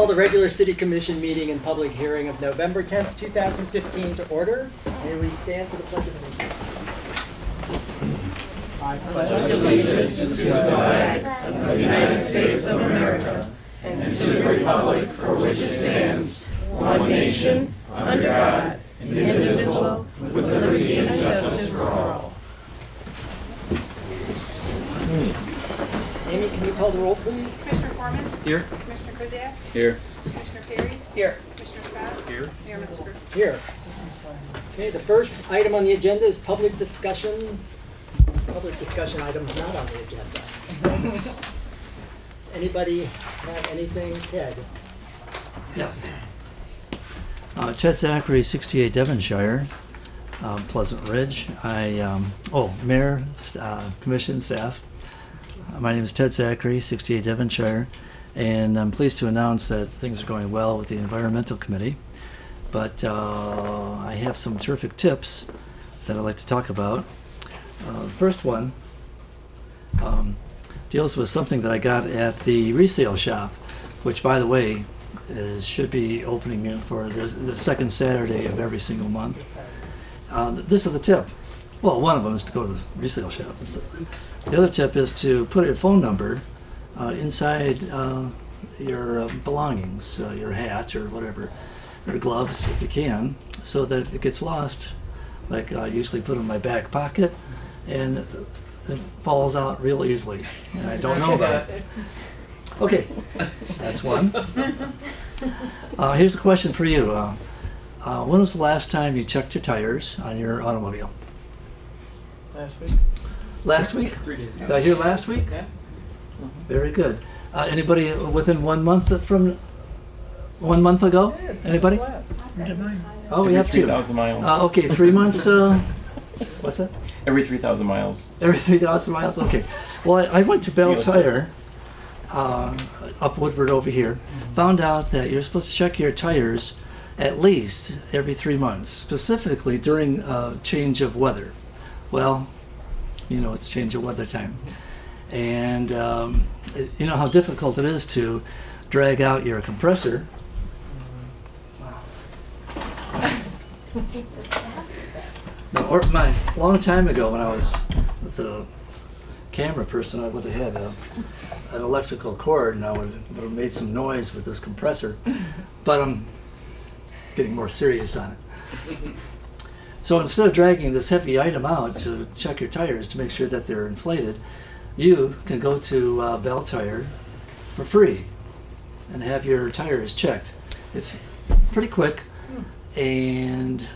call the regular City Commission meeting and public hearing of November 10th, 2015 to order. May we stand for the Pledge of Allegiance. I pledge allegiance to the flag of the United States of America and to the republic for which it stands, one nation, under God, indivisible, with liberty and justice for all. Amy, can you call the roll, please? Commissioner Foreman? Here. Commissioner Kuziak? Here. Commissioner Perry? Here. Commissioner Scott? Here. Mayor Metzger? Here. Okay, the first item on the agenda is public discussions. Public discussion items not on the agenda. Does anybody have anything? Ted? Yes. Ted Zachary, 68 Devonshire, Pleasant Ridge. Mayor, Commission, staff. My name is Ted Zachary, 68 Devonshire, and I'm pleased to announce that things are going well with the Environmental Committee. But I have some terrific tips that I'd like to talk about. The first one deals with something that I got at the resale shop, which, by the way, should be opening for the second Saturday of every single month. This is the tip. Well, one of them is to go to the resale shop. The other tip is to put your phone number inside your belongings, your hat or whatever, or gloves if you can, so that if it gets lost, like I usually put it in my back pocket, and it falls out real easily, and I don't know about it. Okay, that's one. Here's a question for you. When was the last time you checked your tires on your automobile? Last week. Last week? 3 days ago. Did I hear last week? Yeah. Very good. Anybody within 1 month from 1 month ago? Anybody? Oh, we Every have two. 3,000 miles. Okay, 3 months. What's that? Every 3,000 miles. Every 3,000 miles? Okay. Well, I went to Bell Tire, up Woodward over here, found out that you're supposed to check your tires at least every 3 months, specifically during change of weather. Well, you know, it's change of weather time. And you know how difficult it is to drag out your compressor. Or a long time ago when I was with the camera person, I would have had an electrical cord and I would have made some noise with this compressor. But I'm getting more serious on it. So instead of dragging this heavy item out to check your tires to make sure that they're inflated, you can go to Bell Tire for free and have your tires checked. It's pretty quick, and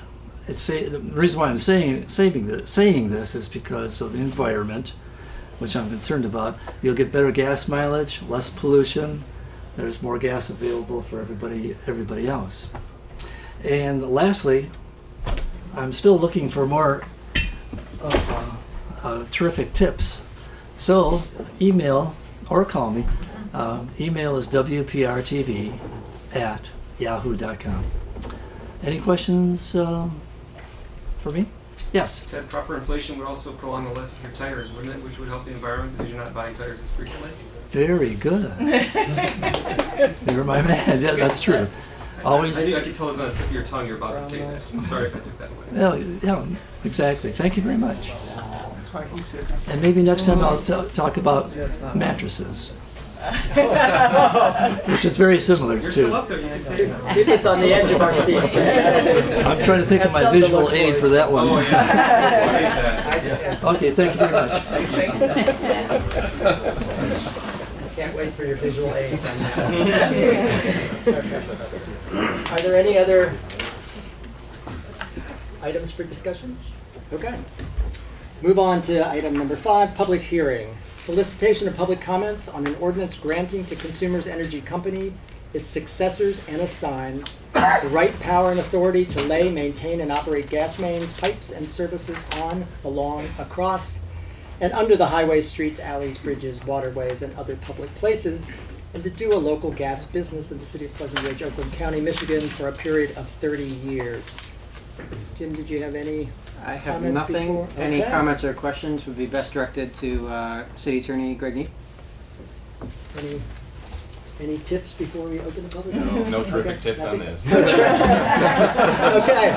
the reason why I'm saying this is because of the environment, which I'm concerned about. You'll get better gas mileage, less pollution. There's more gas available for everybody else. And lastly, I'm still looking for more terrific tips. So email or call me. Email is wprtv@yahoo.com. Any questions for me? Yes. That proper inflation would also prolong the life of your tires, wouldn't it? Which would help the environment because you're not buying tires as frequently. Very good. You're my man. Yeah, that's true. Always. I could tell it was on the tip of your tongue you're about to say that. I'm sorry if I took that away. Yeah, exactly. Thank you very much. And maybe next time I'll talk about mattresses, which is very similar You're to. still up there, you can say that. Keep us on the edge of our seats. I'm trying to think of my That's something to visual look aid for forward that one. Oh, yeah. Okay, thank you very much. Can't wait for your visual aids on that. Are there any other items for discussion? Okay. Move on to item number 5, public hearing. Solicitation of public comments on an ordinance granting to Consumers Energy Company, its successors and assigns the right, power, and authority to lay, maintain, and operate gas mains, pipes, and services on, along, across, and under the highways, streets, alleys, bridges, waterways, and other public places, and to do a local gas business in the city of Pleasant Ridge, Oakland County, Michigan, for a period of 30 years. Jim, did you have any I have comments nothing. before? Any Okay. comments or questions would be best directed to City Attorney Greg Neef. Any Any tips before we open the public? No terrific Okay, tips on nothing? this. Okay.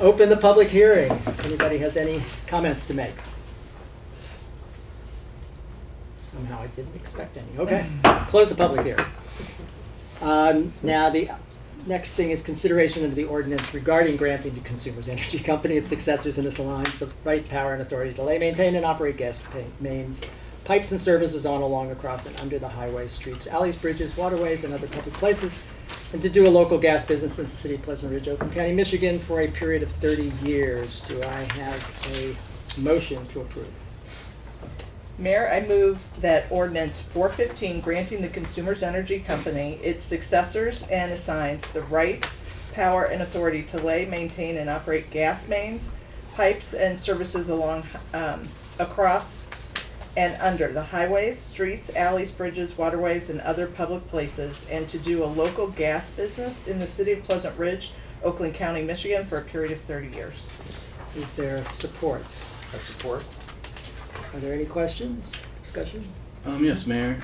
Open the public hearing. Anybody has any comments to make? Somehow I didn't expect any. Okay. Close the public hearing. Now, the next thing is consideration of the ordinance regarding granting to Consumers Energy Company, its successors in this alliance, the right, power, and authority to lay, maintain, and operate gas mains, pipes, and services on, along, across, and under the highways, streets, alleys, bridges, waterways, and other public places, and to do a local gas business in the city of Pleasant Ridge, Oakland County, Michigan, for a period of 30 years. Do I have a motion to approve? Mayor, I move that ordinance 415 granting the Consumers Energy Company, its successors, and assigns the rights, power, and authority to lay, maintain, and operate gas mains, pipes, and services along, across, and under the highways, streets, alleys, bridges, waterways, and other public places, and to do a local gas business in the city of Pleasant Ridge, Oakland County, Michigan, for a period of 30 years. Is there support? I support. Are there any questions, discussion? Yes, Mayor.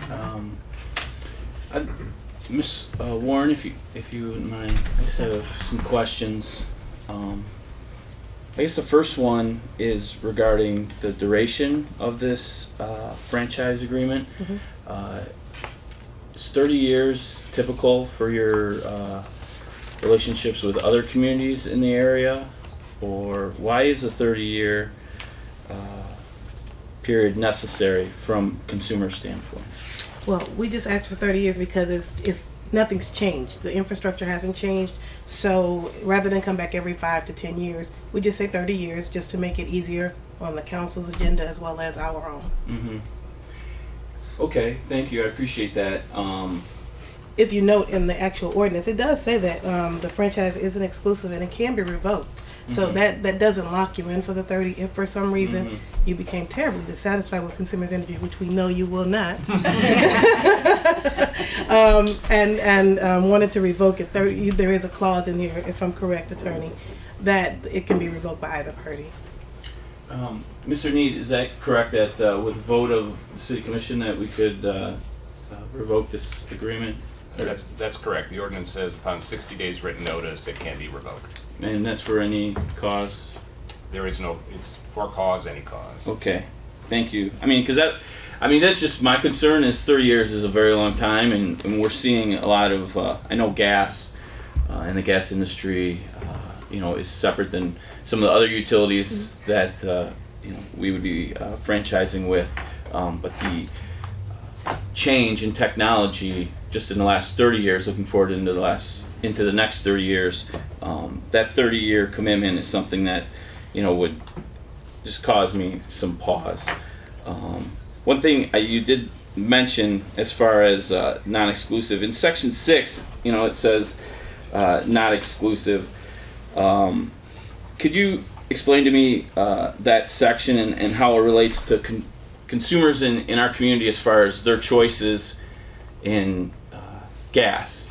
Miss Warren, if you wouldn't mind, I just have some questions. I guess the first one is regarding the duration of this franchise agreement. Is 30 years typical for your relationships with other communities in the area, or why is a 30-year period necessary from consumer standpoint? Well, we just asked for 30 years because it's nothing's changed. The infrastructure hasn't changed. So rather than come back every 5 to 10 years, we just say 30 years just to make it easier on the council's agenda as well as our own. Mm-hmm. Okay, thank you. I appreciate that. If you note in the actual ordinance, it does say that the franchise isn't exclusive and it can be revoked. So that doesn't lock you in for the 30. If for some reason you became terribly dissatisfied with Consumers Energy, which we know you will not, and wanted to revoke it, there is a clause in here, if I'm correct, Attorney, that it can be revoked by either party. Mr. Need, is that correct that with vote of the City Commission that we could revoke this agreement? That's correct. The ordinance says upon 60 days written notice, it can be revoked. And that's for any cause? There is no, it's for cause, any cause. Okay, thank you. I mean, that's just my concern is 30 years is a very long time, and we're seeing a lot of, I know gas and the gas industry, is separate than some of the other utilities that, we would be franchising with. But the change in technology just in the last 30 years, looking forward into the next 30 years, that 30-year commitment is something that, would just cause me some pause. One thing you did mention as far as non-exclusive, in Section 6, it says not exclusive. Could you explain to me that section and how it relates to consumers in our community as far as their choices in gas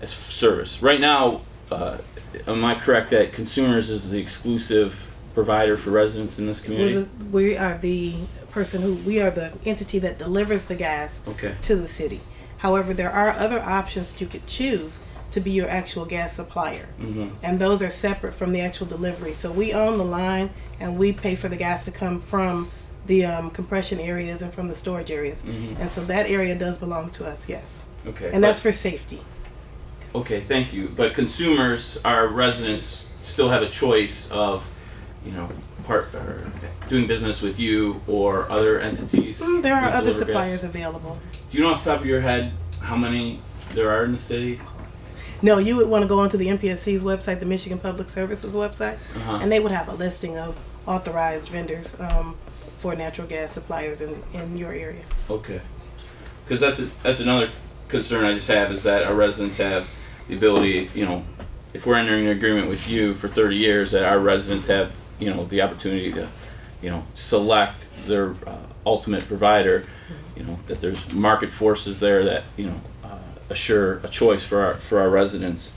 as service? Right now, am I correct that Consumers is the exclusive provider for residents in this community? We are the entity that delivers the gas to the city. However, there are other options that you could choose to be your actual gas supplier. And those are separate from the actual delivery. So we own the line and we pay for the gas to come from the compression areas and from the storage areas. And so that area does belong to us, yes. Okay. And that's for safety. Okay, thank you. But consumers, our residents, still have a choice of, doing business with you or other entities. There are that other deliver suppliers gas. available. Do you know off the top of your head how many there are in the city? No, you would want to go onto the MPSC's website, the Michigan Public Services website, and they would have a listing of authorized vendors for natural gas suppliers in your area. Okay. Because that's another concern I just have, is that our residents have the ability, if we're entering an agreement with you for 30 years, that our residents have, the opportunity to, select their ultimate provider, that there's market forces there that, assure a choice for our residents.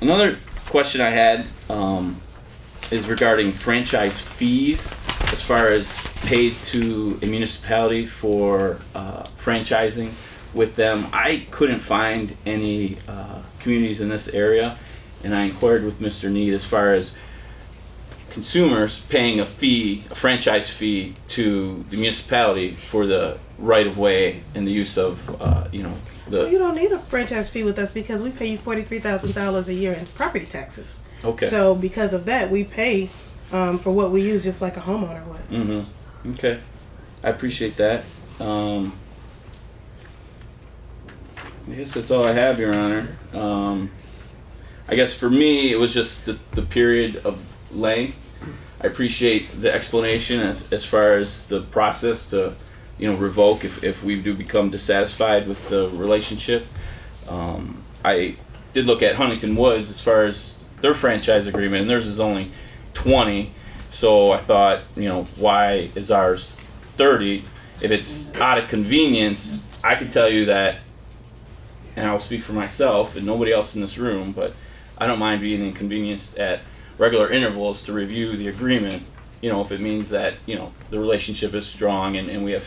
Another question I had is regarding franchise fees as far as paid to a municipality for franchising with them, I couldn't find any communities in this area, and I inquired with Mr. Need as far as consumers paying a franchise fee to the municipality for the right of way and the use of, You the. don't need a franchise fee with us because we pay you $43,000 a year in property taxes. Okay. So because of that, we pay for what we use, just like a homeowner would. Mm-hmm. Okay. I appreciate that. I guess that's all I have, Your Honor. I guess for me, it was just the period of length. I appreciate the explanation as far as the process to, revoke if we do become dissatisfied with the relationship. I did look at Huntington Woods as far as their franchise agreement, and theirs is only 20. So I thought, why is ours 30? If it's out of convenience, I could tell you that, and I'll speak for myself and nobody else in this room, but I don't mind being inconvenienced at regular intervals to review the agreement, if it means that, the relationship is strong and we have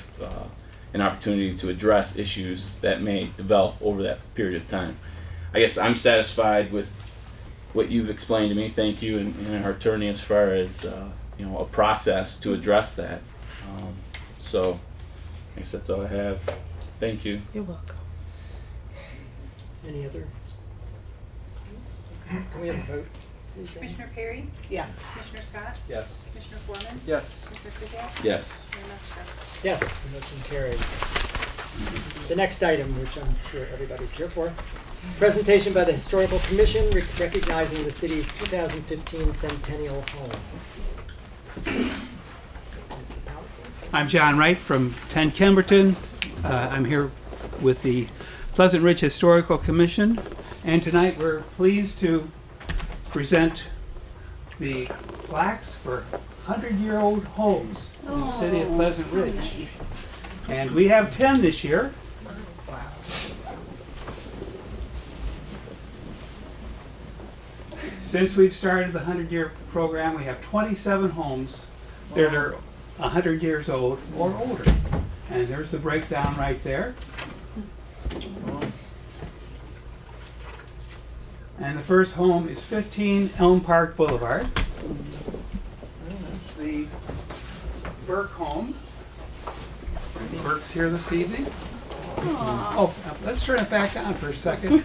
an opportunity to address issues that may develop over that period of time. I guess I'm satisfied with what you've explained to me. Thank you and our attorney as far as, a process to address that. So I guess that's all I have. Thank you. You're welcome. Any other? Can we have a vote, please? Commissioner Perry? Yes. Commissioner Scott? Yes. Commissioner Foreman? Yes. Commissioner Krzyjak? Yes. Mayor Metzger? Yes, motion carries. The next item, which I'm sure everybody's here for, presentation by the Historical Commission recognizing the city's 2015 Centennial Homes. I'm John Wright from 10 Kemberton. I'm here with the Pleasant Ridge Historical Commission, and tonight we're pleased to present the plaques for 100-year-old homes in the city of Pleasant Ridge. And we have 10 this year. Since we've started the 100-year program, we have 27 homes that are 100 years old or older. And there's the breakdown right there. And the first home is 15 Elm Park Boulevard. The Burke home. Burke's here this evening. Oh, let's turn it back on for a second.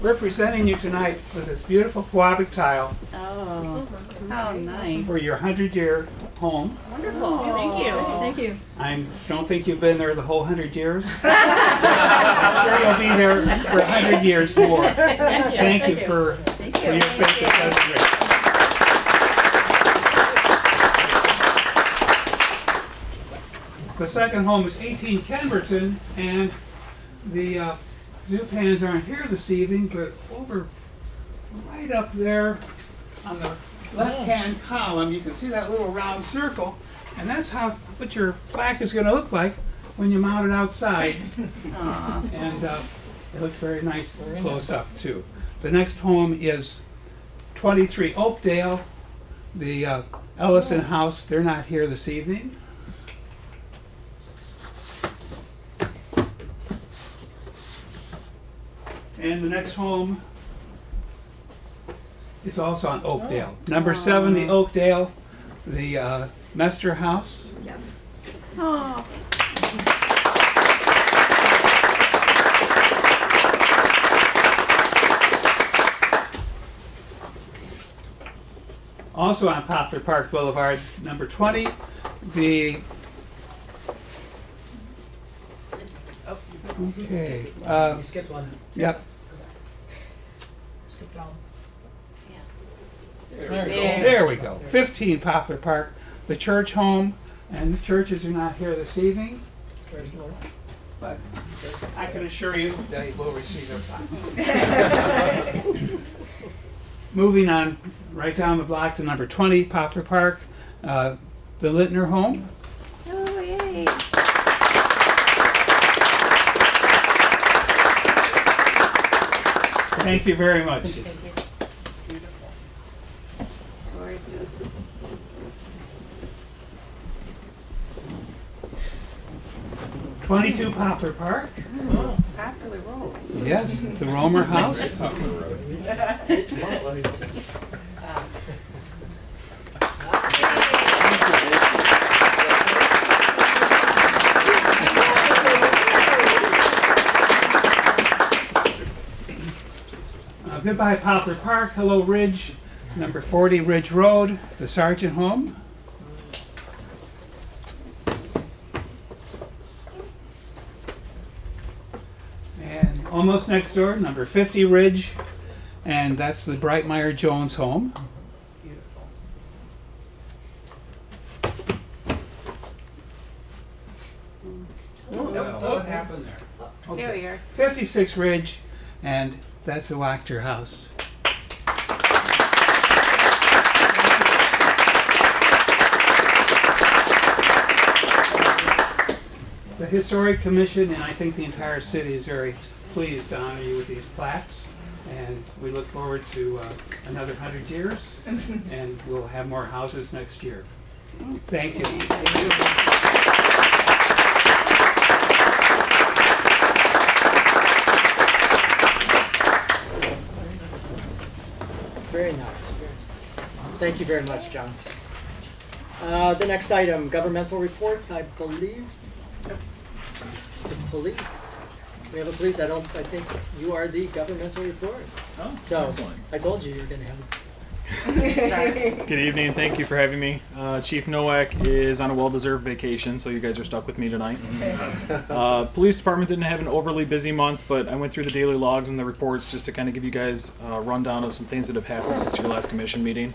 We're presenting you tonight with this beautiful quadric tile Oh, how nice. for your 100-year home. Wonderful. Thank you. Thank you. I don't think you've been there the whole 100 years. I'm sure you'll be there for 100 years more. Thank you for your faith in Pleasant Ridge. The second home is 18 Kemberton, and the Zupans aren't here this evening, but over right up there on the left-hand column, you can see that little round circle, and that's what your plaque is going to look like when you mount it outside. And it looks very nice close up too. The next home is 23 Oakdale, the Ellison House. They're not here this evening. And the next home is also on Oakdale. Number 7, the Oakdale, the Mester House. Yes. Oh. Also on Poplar Park Boulevard, number 20, the okay. You skipped one. Yep. There we go. 15 Poplar Park, the church home, and the churches are not here this evening, but I can assure you they will receive their plaque. Moving on right down the block to number 20 Poplar Park, the Littner home. Oh, yay. Thank you very much. "22 Poplar Park." Popular role. Yes, the Romer House. Goodbye Poplar Park, hello Ridge, number 40 Ridge Road, the Sargent home. And almost next door, number 50 Ridge, and that's the Brightmeyer Jones home. What happened there? Here we are. 56 Ridge, and that's the Wachter house. The Historic Commission and I think the entire city is very pleased to honor you with these plaques, and we look forward to another 100 years, and we'll have more houses next year. Thank you. Very nice. Thank you very much, John. The next item, governmental reports, I believe. The police. We have a police. I think you are the governmental report. Oh, so excellent. I told you you're going to have. Good evening. Thank you for having me. Chief Nowak is on a well-deserved vacation, so you guys are stuck with me tonight. Police department didn't have an overly busy month, but I went through the daily logs and the reports just to kind of give you guys a rundown of some things that have happened since your last commission meeting.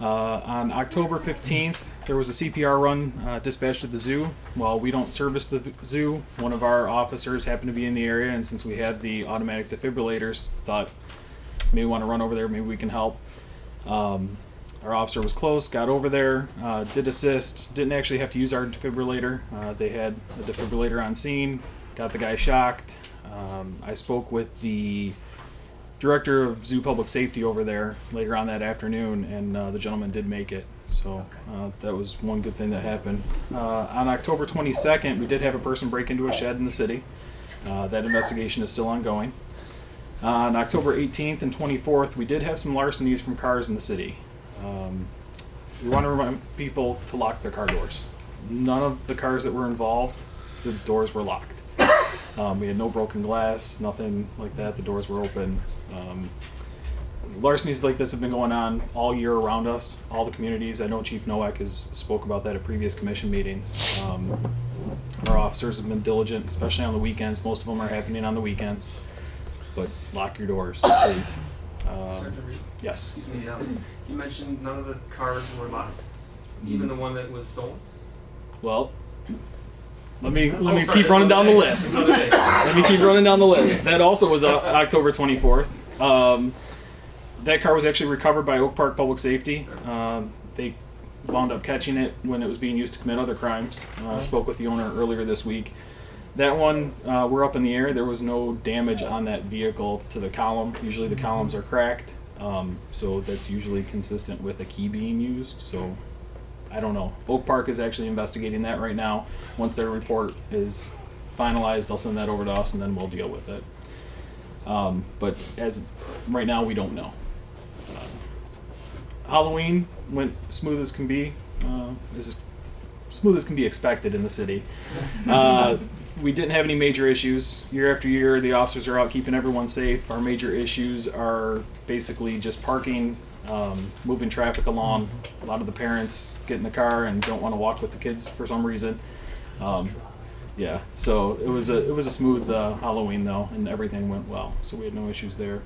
On October 15th, there was a CPR run dispatched at the zoo. While we don't service the zoo, one of our officers happened to be in the area, and since we had the automatic defibrillators, thought maybe want to run over there, maybe we can help. Our officer was close, got over there, did assist, didn't actually have to use our defibrillator. They had a defibrillator on scene, got the guy shocked. I spoke with the director of Zoo Public Safety over there later on that afternoon, and the gentleman did make it. So that was one good thing that happened. On October 22nd, we did have a person break into a shed in the city. That investigation is still ongoing. On October 18th and 24th, we did have some larcenies from cars in the city. We want to remind people to lock their car doors. None of the cars that were involved, the doors were locked. We had no broken glass, nothing like that. The doors were open. Larcenies like this have been going on all year around us, all the communities. I know Chief Nowak has spoke about that at previous commission meetings. Our officers have been diligent, especially on the weekends. Most of them are happening on the weekends. But lock your doors, please. Sergeant Reed? Yes. Excuse me, you mentioned none of the cars were locked, even the one that was stolen? Well, let me sorry, keep running down the day. list. Another day. Let me keep running down the list. That also was October 24th. That car was actually recovered by Oak Park Public Safety. They wound up catching it when it was being used to commit other crimes. I spoke with the owner earlier this week. That one, we're up in the air. There was no damage on that vehicle to the column. Usually the columns are cracked, so that's usually consistent with a key being used. So I don't know. Oak Park is actually investigating that right now. Once their report is finalized, they'll send that over to us, and then we'll deal with it. But as right now, we don't know. Halloween went smooth as can be. As smooth as can be expected in the city. We didn't have any major issues. Year after year, the officers are out keeping everyone safe. Our major issues are basically just parking, moving traffic along. A lot of the parents get in the car and don't want to walk with the kids for some reason. Yeah, so it was a smooth Halloween though, and everything went well. So we had no issues there.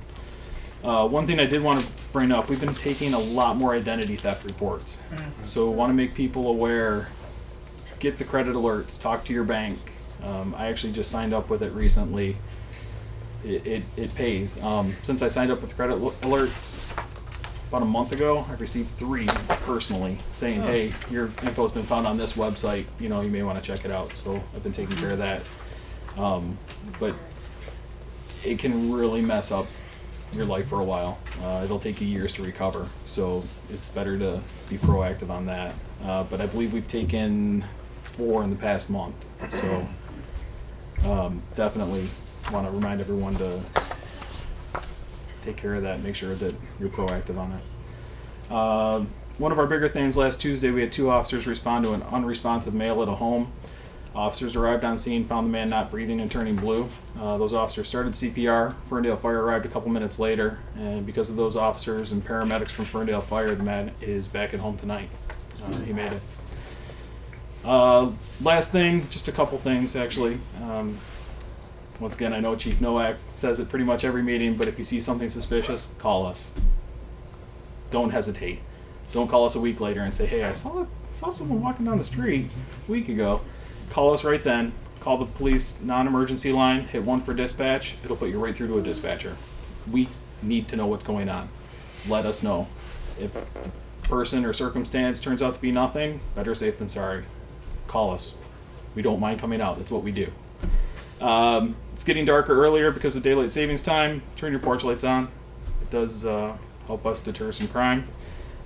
One thing I did want to bring up, we've been taking a lot more identity theft reports. So want to make people aware, get the credit alerts, talk to your bank. I actually just signed up with it recently. It pays. Since I signed up with credit alerts about a month ago, I've received 3 personally saying, hey, your info's been found on this website, you may want to check it out. So I've been taking care of that. But it can really mess up your life for a while. It'll take you years to recover, so it's better to be proactive on that. But I believe we've taken 4 in the past month, so definitely want to remind everyone to take care of that, make sure that you're proactive on it. One of our bigger things last Tuesday, we had 2 officers respond to an unresponsive male at a home. Officers arrived on scene, found the man not breathing and turning blue. Those officers started CPR. Ferndale Fire arrived a couple minutes later, and because of those officers and paramedics from Ferndale Fire, the man is back at home tonight. He made it. Last thing, just a couple things actually. Once again, I know Chief Nowak says it pretty much every meeting, but if you see something suspicious, call us. Don't hesitate. Don't call us a week later and say, hey, I saw someone walking down the street a week ago. Call us right then. Call the police non-emergency line, hit 1 for dispatch. It'll put you right through to a dispatcher. We need to know what's going on. Let us know. If the person or circumstance turns out to be nothing, better safe than sorry. Call us. We don't mind coming out. That's what we do. It's getting darker earlier because of daylight savings time. Turn your porch lights on. It does help us deter some crime.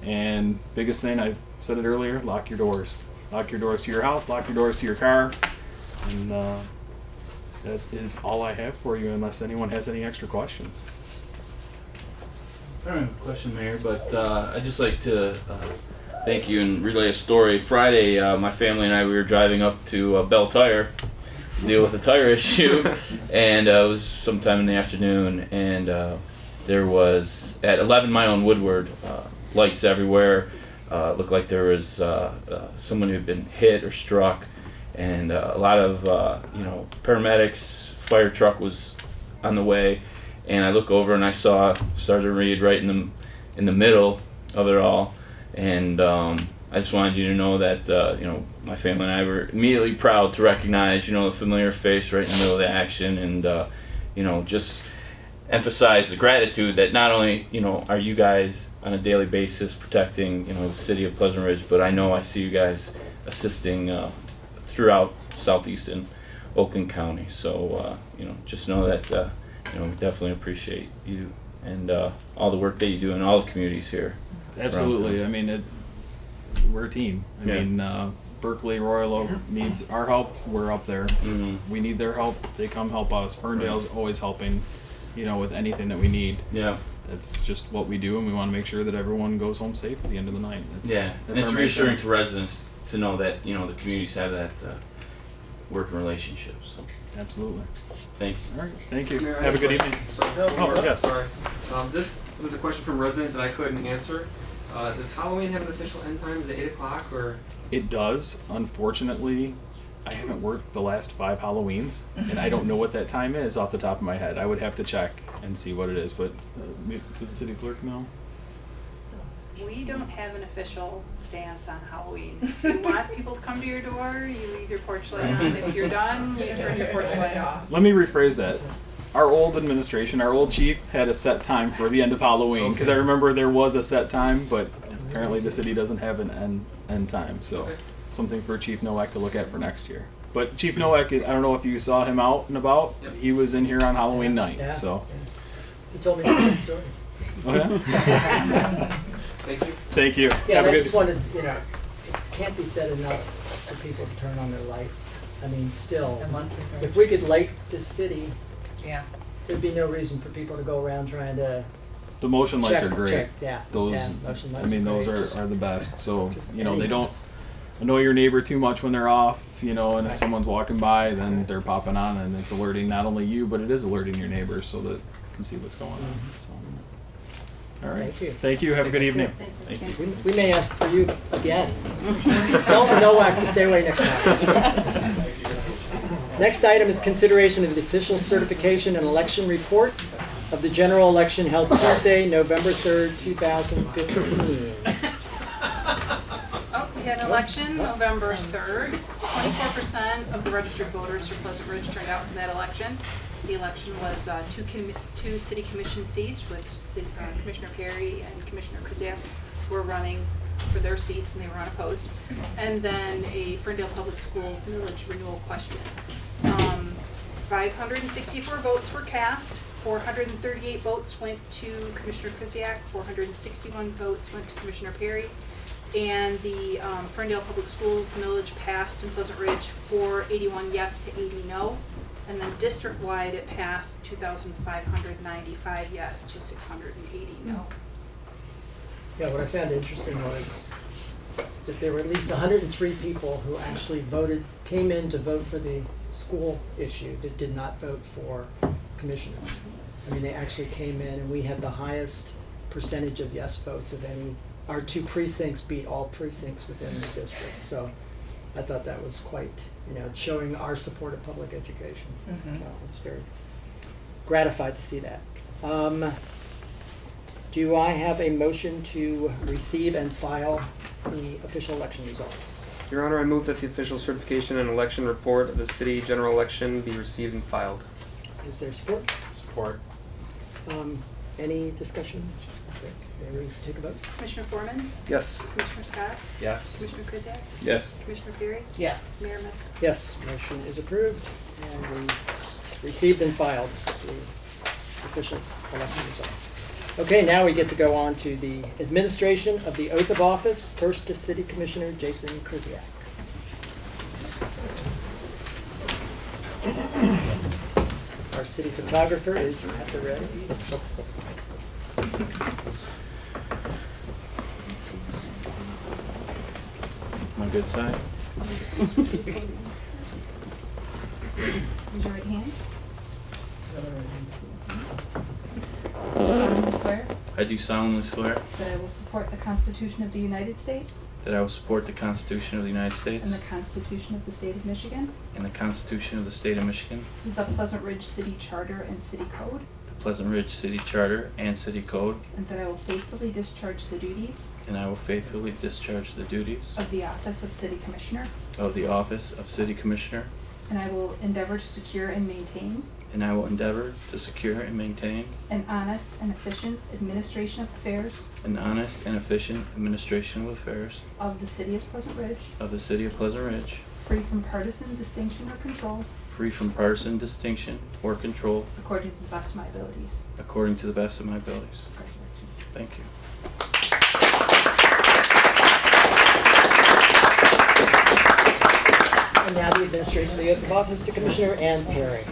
And biggest thing, I said it earlier, lock your doors. Lock your doors to your house, lock your doors to your car. And that is all I have for you, unless anyone has any extra questions. I don't have a question, Mayor, but I'd just like to thank you and relay a story. Friday, my family and I, we were driving up to Bell Tire to deal with a tire issue, and it was sometime in the afternoon, and there was, at 11 Mile and Woodward, lights everywhere. Looked like there was someone who had been hit or struck, and a lot of paramedics, fire truck was on the way, and I look over and I saw Sergeant Reed right in the middle of it all, and I just wanted you to know that my family and I were immediately proud to recognize the familiar face right in the middle of the action, and just emphasize the gratitude that not only are you guys on a daily basis protecting the city of Pleasant Ridge, but I know I see you guys assisting throughout southeast and Oakland County. So just know that we definitely appreciate you and all the work that you do in all the communities here. Absolutely. I mean, we're a team. I mean, Berkeley, Royal Oak needs our help. We're up there. Mm-hmm. We need their help. They come help us. Ferndale's always helping, with anything that we need. Yeah. That's just what we do, and we want to make sure that everyone goes home safe at the end of the night. And it's reassuring to residents to know that the communities have that working relationship. So absolutely. Thank you. All right. Thank you. Mayor, Have a good evening. Yes. Sorry. This was a question from a resident that I couldn't answer. Does Halloween have an official end time? Is it 8 o'clock or? It does. Unfortunately, I haven't worked the last 5 Halloweens, and I don't know what that time is off the top of my head. I would have to check and see what it is, but does the city clerk know? We don't have an official stance on Halloween. If you want people to come to your door, you leave your porch light on. If you're done, you turn your porch light off. Let me rephrase that. Our old administration, our old chief, had a set time for the end of Halloween, because I remember there was a set time, but apparently the city doesn't have an end time, so something for Chief Nowak to look at for next year. But Chief Nowak, I don't know if you saw him out and about. Yep. He was in here on Halloween night, Yeah. so. He told me some good stories. Oh, yeah? Thank you. Thank you. Yeah, Have and a I good. just wanted, it can't be said enough for people to turn on their lights. I mean, still, if we could light this city, Yeah. there'd be no reason for people to go around trying to The motion lights check, are great. check, yeah. Those, yeah, motion lights I mean, those great. are, Just- are the best. So, just they any- don't annoy your neighbor too much when they're off, and if Right. someone's walking by, then they're popping on, and it's alerting not only you, but it is alerting your neighbors so that you can see what's going on. So, all right. Thank you. Thank you. Have a good evening. Thank you. We may ask for you again. Tell Nowak to stay away next time. Next item is consideration of the official certification and election report of the general election held Tuesday, November 3rd, 2015. Oh, we had an election November 3rd. 24% of the registered voters for Pleasant Ridge turned out in that election. The election was two city commission seats, with Commissioner Perry and Commissioner Krzyzak were running for their seats, and they were unopposed. And then a Ferndale Public Schools millage renewal question. 564 votes were cast. 438 votes went to Commissioner Krzyjak, 461 votes went to Commissioner Perry, and the Ferndale Public Schools millage passed in Pleasant Ridge 481 yes to 80 no, and then district-wide it passed 2,595 yes to 680 no. Yeah, what I found interesting was that there were at least 103 people who actually came in to vote for the school issue that did not vote for commissioner. I mean, they actually came in, and we had the highest percentage of yes votes of any. Our 2 precincts beat all precincts within the district. So I thought that was quite, showing our support of public education. Mm-hmm. I was very gratified to see that. Do I have a motion to receive and file the official election results? Your Honor, I move that the official certification and election report of the city general election be received and filed. Is there support? Support. Any discussion? Okay, may we take a vote? Commissioner Foreman, Yes. Commissioner Scott, Yes. Commissioner Krzyjak, Yes. Commissioner Perry, Yes. Mayor Metzger. Yes, motion is approved, and we received and filed the official election results. Okay, now we get to go on to the administration of the oath of office, first to City Commissioner Jason Krzyjak. Our city photographer is at the ready. My good side. Raise your right hand. Solemnly swear I do solemnly swear that I will support the Constitution of the United States that I will support the Constitution of the United States and the Constitution of the State of Michigan, and the Constitution of the State of Michigan, the Pleasant Ridge City Charter and City Code, the Pleasant Ridge City Charter and City Code, and that I will faithfully discharge the duties and I will faithfully discharge the duties of the office of City Commissioner, of the office of City Commissioner, and I will endeavor to secure and maintain and I will endeavor to secure and maintain an honest and efficient administration of affairs an honest and efficient administration of affairs of the City of Pleasant Ridge, of the City of Pleasant Ridge, free from partisan distinction or control, free from partisan distinction or control, according to the best of my abilities. according to the best of my abilities. Congratulations. Thank you. And now the administration of the oath of office to Commissioner Ann Perry.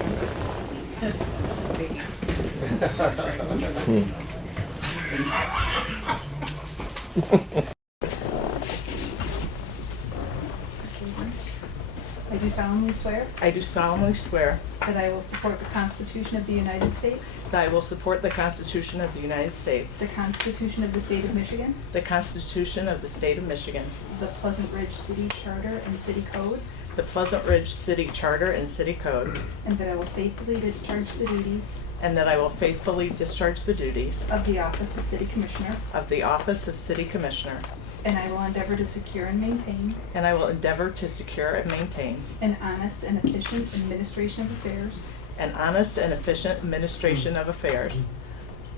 I do solemnly swear I do solemnly swear that I will support the Constitution of the United States, that I will support the Constitution of the United States, the Constitution of the State of Michigan, the Constitution of the State of Michigan, the Pleasant Ridge City Charter and City Code, the Pleasant Ridge City Charter and City Code, and that I will faithfully discharge the duties and that I will faithfully discharge the duties of the office of City Commissioner, of the office of City Commissioner, and I will endeavor to secure and maintain and I will endeavor to secure and maintain an honest and efficient administration of affairs an honest and efficient administration of affairs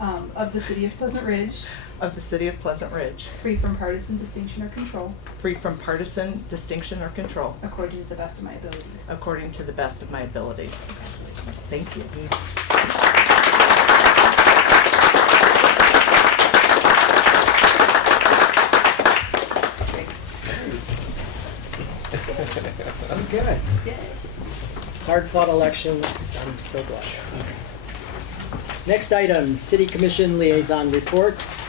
of the City of Pleasant Ridge, of the City of Pleasant Ridge, free from partisan distinction or control, free from partisan distinction or control, according to the best of my abilities. according to the best of my abilities. Thank you. Okay. Hard-fought elections, I'm so glad. Next item, City Commission Liaison Reports.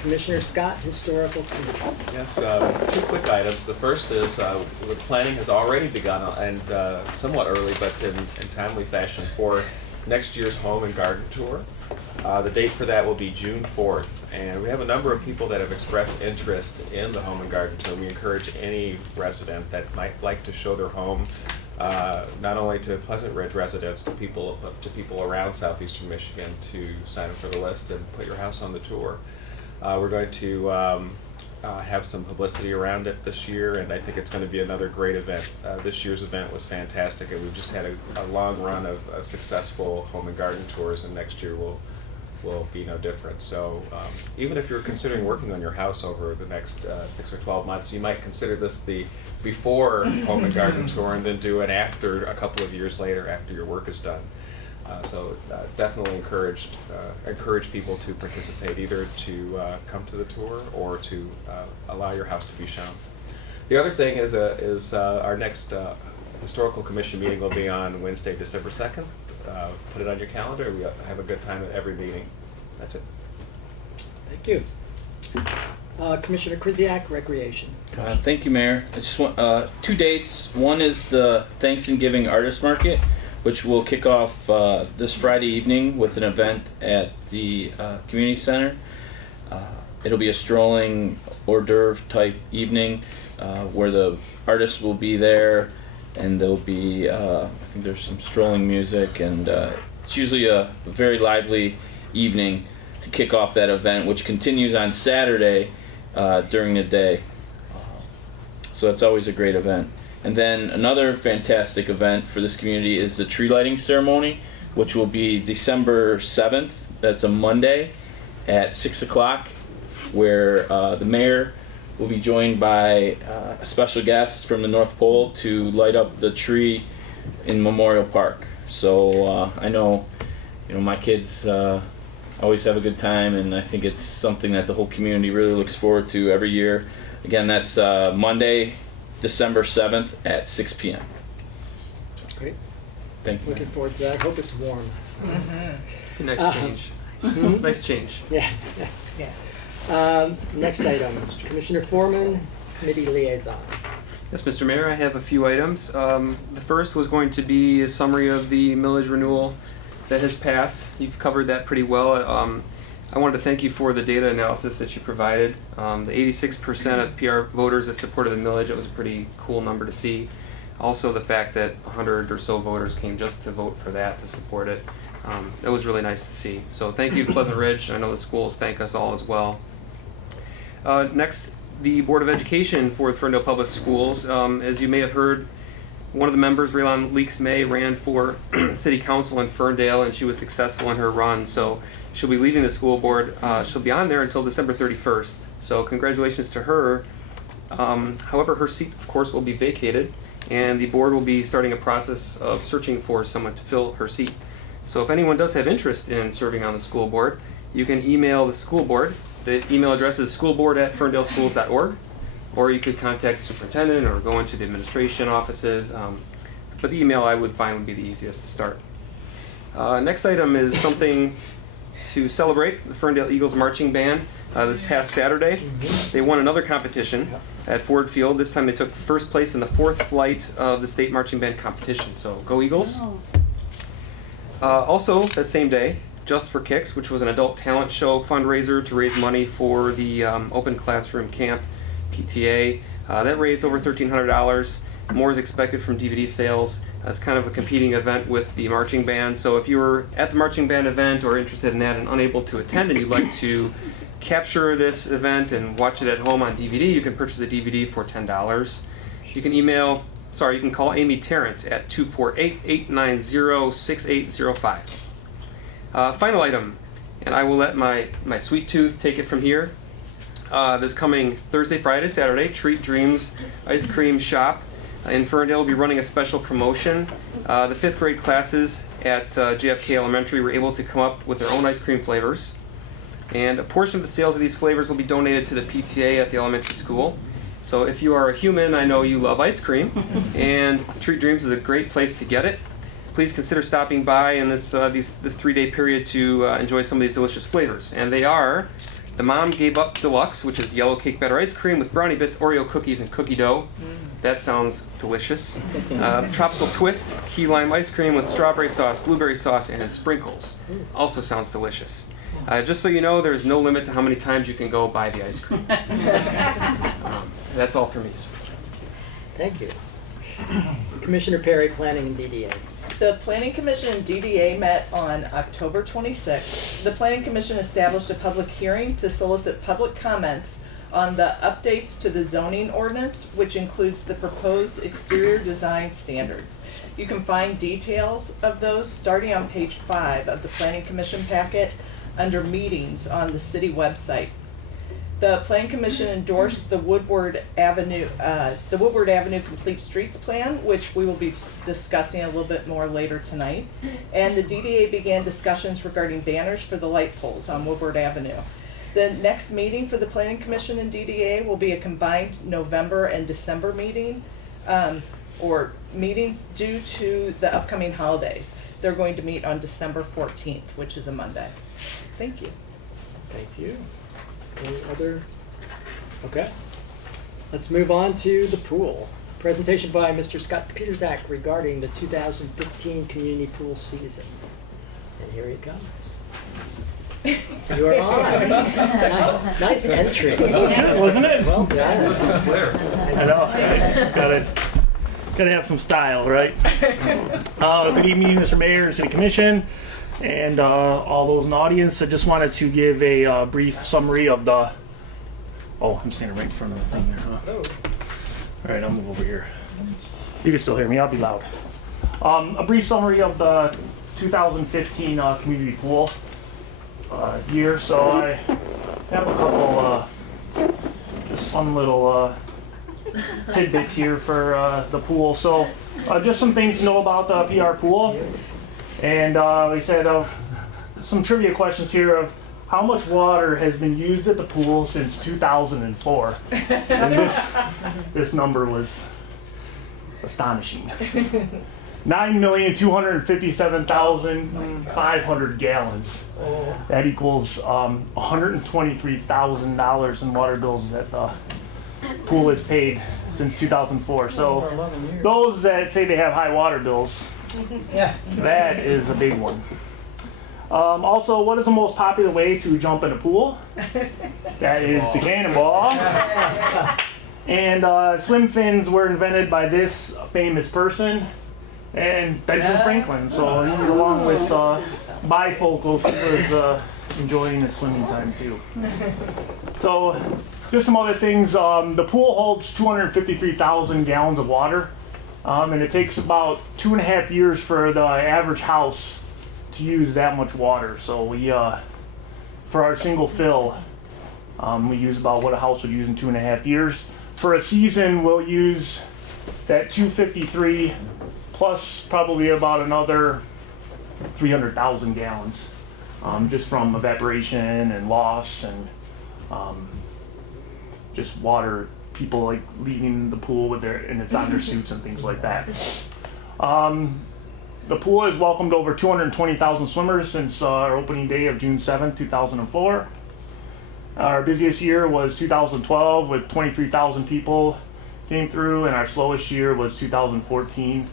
Commissioner Scott, Historical Commission. Yes, 2 quick items. The first is the planning has already begun, and somewhat early, but in timely fashion, for next year's home and garden tour. The date for that will be June 4th, and we have a number of people that have expressed interest in the home and garden tour. We encourage any resident that might like to show their home, not only to Pleasant Ridge residents, but to people around southeastern Michigan, to sign up for the list and put your house on the tour. We're going to have some publicity around it this year, and I think it's going to be another great event. This year's event was fantastic, and we've just had a long run of successful home and garden tours, and next year will be no different. So even if you're considering working on your house over the next 6 or 12 months, you might consider this the before home and garden tour, and then do it after, a couple of years later, after your work is done. So definitely encourage people to participate, either to come to the tour or to allow your house to be shown. The other thing is our next Historical Commission meeting will be on Wednesday, December 2nd. Put it on your calendar. We have a good time at every meeting. That's it. Thank you. Commissioner Krzyjak, Recreation. Thank you, Mayor. I just want 2 dates. One is the Thanksgiving Artist Market, which will kick off this Friday evening with an event at the community center. It'll be a strolling hors d'oeuvre type evening where the artists will be there, and there'll be I think there's some strolling music, and it's usually a very lively evening to kick off that event, which continues on Saturday during the day. So it's always a great event. And then another fantastic event for this community is the tree lighting ceremony, which will be December 7th. That's a Monday at 6 o'clock, where the mayor will be joined by a special guest from the North Pole to light up the tree in Memorial Park. So I know, my kids always have a good time, and I think it's something that the whole community really looks forward to every year. Again, that's Monday, December 7th at 6 p.m. Great. Thank you. Looking forward to that. I hope it's warm. Nice change. Nice change. Yeah. Next item, Commissioner Foreman, Committee Liaison. Yes, Mr. Mayor, I have a few items. The first was going to be a summary of the millage renewal that has passed. You've covered that pretty well. I wanted to thank you for the data analysis that you provided. The 86% of PR voters that supported the millage, it was a pretty cool number to see. Also the fact that 100 or so voters came just to vote for that, to support it. That was really nice to see. So thank you to Pleasant Ridge. I know the schools thank us all as well. Next, the Board of Education for Ferndale Public Schools. As you may have heard, one of the members, Raylon Leaks-May, ran for City Council in Ferndale, and she was successful in her run. So she'll be leaving the school board. She'll be on there until December 31st. So congratulations to her. However, her seat, of course, will be vacated, and the board will be starting a process of searching for someone to fill her seat. So if anyone does have interest in serving on the school board, you can email the school board. The email address is schoolboard@ferndaleschools.org, or you could contact the superintendent or go into the administration offices. But the email I would find would be the easiest to start. Next item is something to celebrate the Ferndale Eagles Marching Band. This past Saturday, they won another competition at Ford Field. This time they took first place in the 4th flight of the state marching band competition. So go Eagles. Also, that same day, Just for Kicks, which was an adult talent show fundraiser to raise money for the Open Classroom Camp PTA. That raised over $1,300. More is expected from DVD sales. It's kind of a competing event with the marching band. So if you were at the marching band event or interested in that and unable to attend, and you'd like to capture this event and watch it at home on DVD, you can purchase a DVD for $10. You can call Amy Tarrant at 248-890-6805. Final item, and I will let my sweet tooth take it from here. This coming Thursday, Friday, Saturday, Treat Dreams Ice Cream Shop in Ferndale will be running a special promotion. The 5th grade classes at JFK Elementary were able to come up with their own ice cream flavors. And a portion of the sales of these flavors will be donated to the PTA at the elementary school. So if you are a human, I know you love ice cream, and Treat Dreams is a great place to get it. Please consider stopping by in this 3-day period to enjoy some of these delicious flavors. And they are the Mom Gave Up Deluxe, which is yellow cake batter ice cream with brownie bits, Oreo cookies, and cookie dough. That sounds delicious. Tropical Twist key lime ice cream with strawberry sauce, blueberry sauce, and sprinkles. Also sounds delicious. Just so you know, there's no limit to how many times you can go buy the ice cream. That's all for me, sir. Thank you. Commissioner Perry, Planning and DDA. The Planning Commission and DDA met on October 26th. The Planning Commission established a public hearing to solicit public comments on the updates to the zoning ordinance, which includes the proposed exterior design standards. You can find details of those starting on page 5 of the Planning Commission packet under meetings on the city website. The Plan Commission endorsed the Woodward Avenue Complete Streets Plan, which we will be discussing a little bit more later tonight. And the DDA began discussions regarding banners for the light poles on Woodward Avenue. The next meeting for the Planning Commission and DDA will be a combined November and December meeting, or meetings due to the upcoming holidays. They're going to meet on December 14th, which is a Monday. Thank you. Thank you. Any other? Okay. Let's move on to the pool. Presentation by Mr. Scott Peterzak regarding the 2015 community pool season. And here he comes. You are on. Nice entry. That was good, wasn't it? Well done. With some flair. I know. Gotta have some style, right? Good evening, Mr. Mayor and City Commission, and all those in the audience. I just wanted to give a brief summary of the. Oh, I'm standing right in front of the thing there, huh? Oh. All right, I'll move over here. You can still hear me. I'll be loud. A brief summary of the 2015 community pool year. So I have a couple just fun little tidbits here for the pool. So just some things to know about the PR pool. And we said some trivia questions here of how much water has been used at the pool since 2004. And this number was astonishing. 9,257,500 gallons. That equals $123,000 in water bills that the pool has paid since 2004. So those that say they have high water bills, that is a big one. Also, what is the most popular way to jump in a pool? That is the cannonball. And swim fins were invented by this famous person and Benjamin Franklin. So he, along with bifocals, he was enjoying the swimming time too. So just some other things. The pool holds 253,000 gallons of water, and it takes about 2.5 years for the average house to use that much water. So we, for our single fill, we use about what a house would use in 2.5 years. For a season, we'll use that 253 plus probably about another 300,000 gallons, just from evaporation and loss and just water, people like leaving the pool with and it's on their suits and things like that. The pool has welcomed over 220,000 swimmers since our opening day of June 7, 2004. Our busiest year was 2012 with 23,000 people came through, and our slowest year was 2014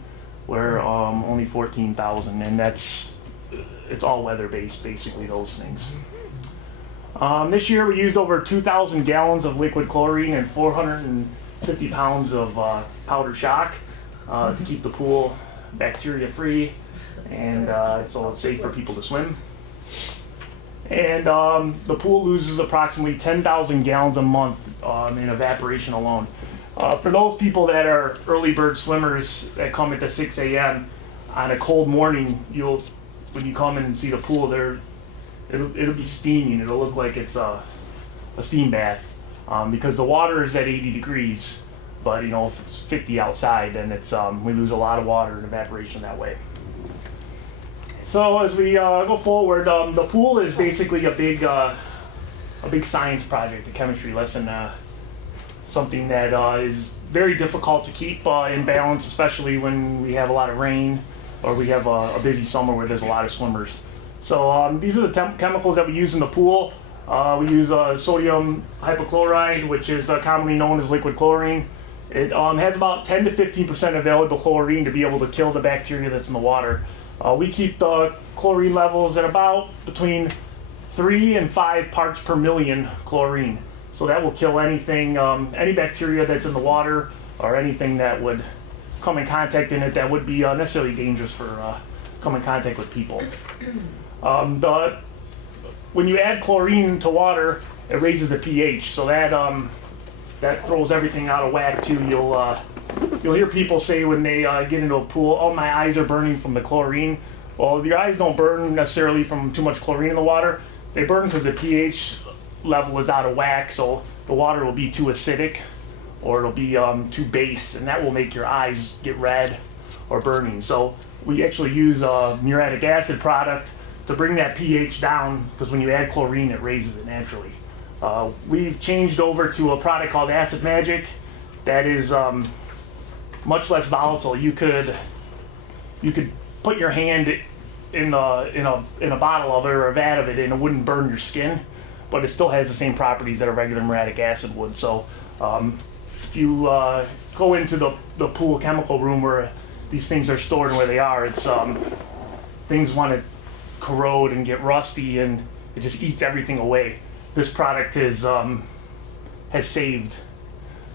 where only 14,000, and it's all weather based, basically, those things. This year we used over 2,000 gallons of liquid chlorine and 450 pounds of powdered shock to keep the pool bacteria free, and so it's safe for people to swim. And the pool loses approximately 10,000 gallons a month in evaporation alone. For those people that are early bird swimmers that come at the 6 a.m. on a cold morning, when you come and see the pool, it'll be steaming. It'll look like it's a steam bath because the water is at 80 degrees. But you know, if it's 50 outside, then it's we lose a lot of water in evaporation that way. So as we go forward, the pool is basically a big science project, a chemistry lesson, something that is very difficult to keep in balance, especially when we have a lot of rain or we have a busy summer where there's a lot of swimmers. So these are the chemicals that we use in the pool. We use sodium hypochlorite, which is commonly known as liquid chlorine. It has about 10 to 15% available chlorine to be able to kill the bacteria that's in the water. We keep the chlorine levels at about between 3 and 5 parts per million chlorine. So that will kill anything, any bacteria that's in the water or anything that would come in contact in it that would be necessarily dangerous for come in contact with people. When you add chlorine to water, it raises the pH, so that throws everything out of whack too. You'll hear people say when they get into a pool, "Oh, my eyes are burning from the chlorine." Well, your eyes don't burn necessarily from too much chlorine in the water. They burn because the pH level is out of whack, so the water will be too acidic or it'll be too base, and that will make your eyes get red or burning. So we actually use a muriatic acid product to bring that pH down, because when you add chlorine, it raises it naturally. We've changed over to a product called Acid Magic that is much less volatile. You could put your hand in a bottle of it or a vat of it, and it wouldn't burn your skin, but it still has the same properties that a regular muriatic acid would. So if you go into the pool chemical room where these things are stored and where they are, it's things want to corrode and get rusty, and it just eats everything away. This product has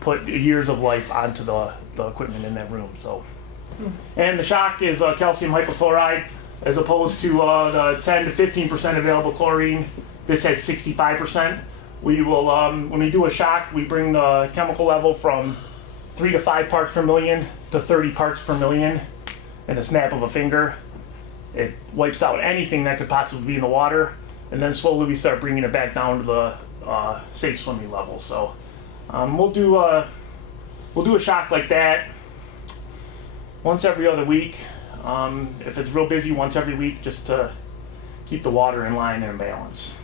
put years of life onto the equipment in that room. So, and the shock is calcium hypochlorite, as opposed to the 10 to 15% available chlorine. This has 65%. We will, when we do a shock, we bring the chemical level from 3 to 5 parts per million to 30 parts per million in a snap of a finger. It wipes out anything that could possibly be in the water, and then slowly we start bringing it back down to the safe swimming level. So we'll do a shock like that once every other week. If it's real busy, once every week, just to keep the water in line and in balance.